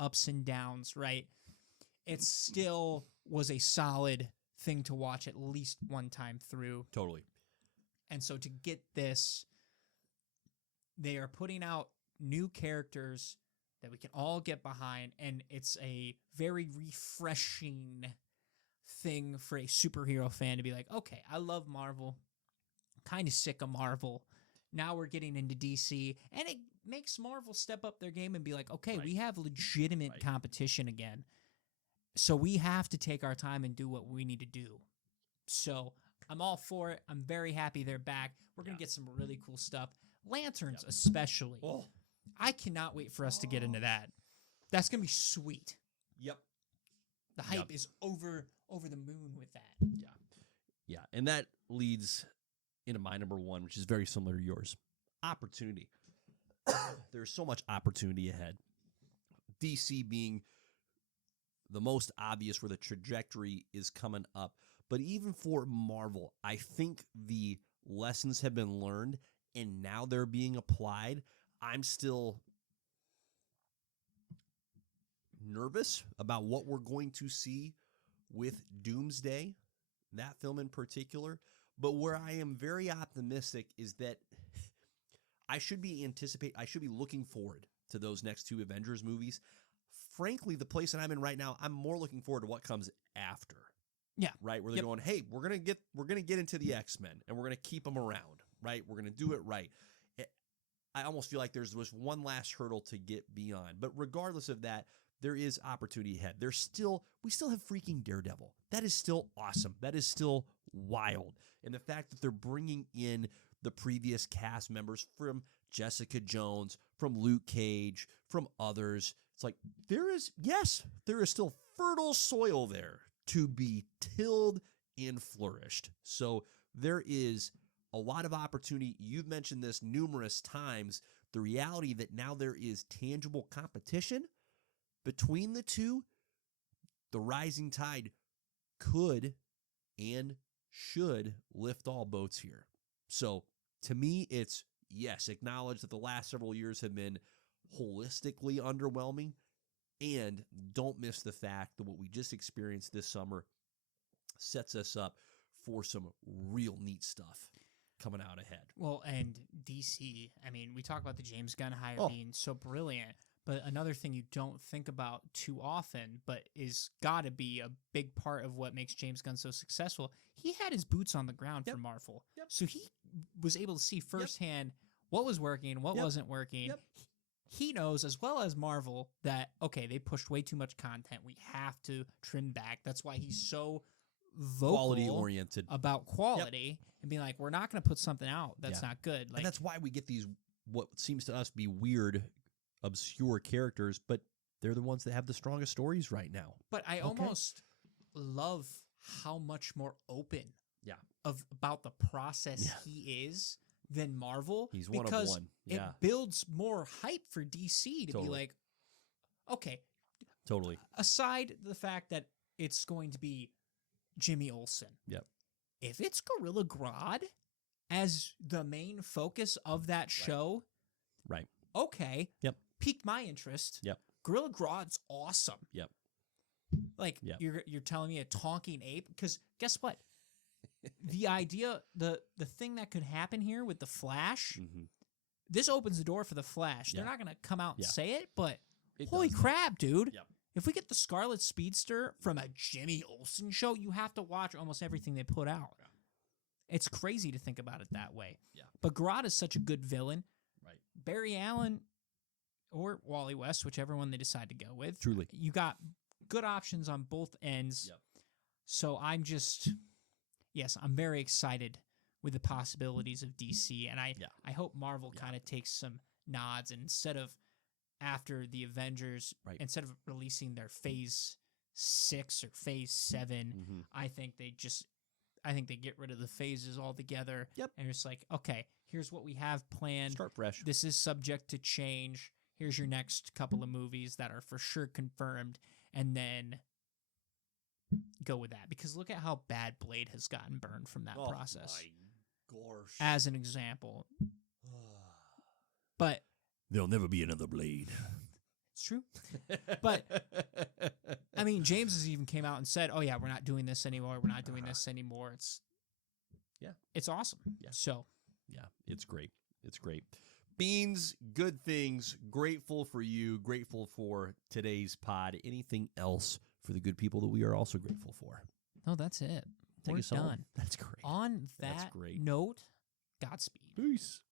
ups and downs, right? It still was a solid thing to watch at least one time through. Totally. And so to get this, they are putting out new characters that we can all get behind, and it's a very refreshing thing for a superhero fan to be like, okay, I love Marvel, kind of sick of Marvel. Now we're getting into DC, and it makes Marvel step up their game and be like, okay, Right. we have legitimate Right. competition again. So we have to take our time and do what we need to do. So I'm all for it. I'm very happy they're back. We're going to Yeah. get some really cool stuff. Lanterns, Yep. especially. Oh. I cannot wait for us to get into that. That's going to be sweet. Yep. The hype Yep. is over the moon with that. Yeah. Yeah. And that leads into my number 1, which is very similar to yours. Opportunity. There's so much opportunity ahead. DC being the most obvious where the trajectory is coming up. But even for Marvel, I think the lessons have been learned and now they're being applied. I'm still nervous about what we're going to see with Doomsday, that film in particular. But where I am very optimistic is that I should be looking forward to those next 2 Avengers movies. Frankly, the place that I'm in right now, I'm more looking forward to what comes after. Yeah. Right? Where they're Yep. going, hey, we're gonna get into the X-Men and we're gonna keep them around, right? We're gonna do it right. I almost feel like there's one last hurdle to get beyond. But regardless of that, there is opportunity ahead. We still have freaking Daredevil. That is still awesome. That is still wild. And the fact that they're bringing in the previous cast members from Jessica Jones, from Luke Cage, from others, it's like there is still fertile soil there to be tilled and flourished. So there is a lot of opportunity. You've mentioned this numerous times. The reality that now there is tangible competition between the two, the rising tide could and should lift all boats here. So to me, it's yes, acknowledge that the last several years have been holistically underwhelming, and don't miss the fact that what we just experienced this summer sets us up for some real neat stuff coming out ahead. Well, and DC, I mean, we talk about the James Gunn hire being so brilliant, but another thing you don't think about too often, but is got to be a big part of what makes James Gunn so successful, he had his boots on the ground for Marvel. So he was able to see firsthand what was working, what wasn't working. He knows, as well as Marvel, that, okay, they pushed way too much content. We have to trim back. That's why he's so vocal Quality-oriented about quality and being like, we're not going to put something out that's not good. Like, and that's why we get these, what seems to us be weird, obscure characters, but they're the ones that have the strongest stories right now. But I almost love how much more open about the process he is than Marvel. He's one because of one. It builds more hype for DC to be like, okay. Totally. Aside the fact that it's going to be Jimmy Olsen. If it's Gorilla Grodd as the main focus of that show, okay. Piqued my interest. Gorilla Grodd's awesome. Like you're telling me a talking ape, because guess what? The idea, the thing that could happen here with the Flash, this opens the door for the Flash. They're not going to come out and say it, but holy crap, dude. If we get the Scarlet Speedster from a Jimmy Olsen show, you have to watch almost everything they put out. It's crazy to think about it that way. But Grodd is such a good villain. Barry Allen or Wally West, whichever one they decide to go with. Truly. You got good options on both ends. So I'm just, I'm very excited with the possibilities of DC. And I hope Marvel kind of takes some nods, and instead of after the Avengers, instead of releasing their Phase 6 or Phase 7, I think they get rid of the phases altogether. And it's like, okay, here's what we have planned. Start fresh. This is subject to change. Here's your next couple of movies that are for sure confirmed. And then go with that. Because look at how bad Blade has gotten burned from that process. My gosh. As an example. But there'll never be another Blade. It's true. But, I mean, James has even came out and said, oh, yeah, we're not doing this anymore. We're not doing this anymore. It's awesome. So. Yeah, it's great. It's great. Beans, good things. Grateful for you. Grateful for today's pod. Anything else for the good people that we are also grateful for? No, that's it. Take We're us home. done. That's great. On that great. note, Godspeed. Peace.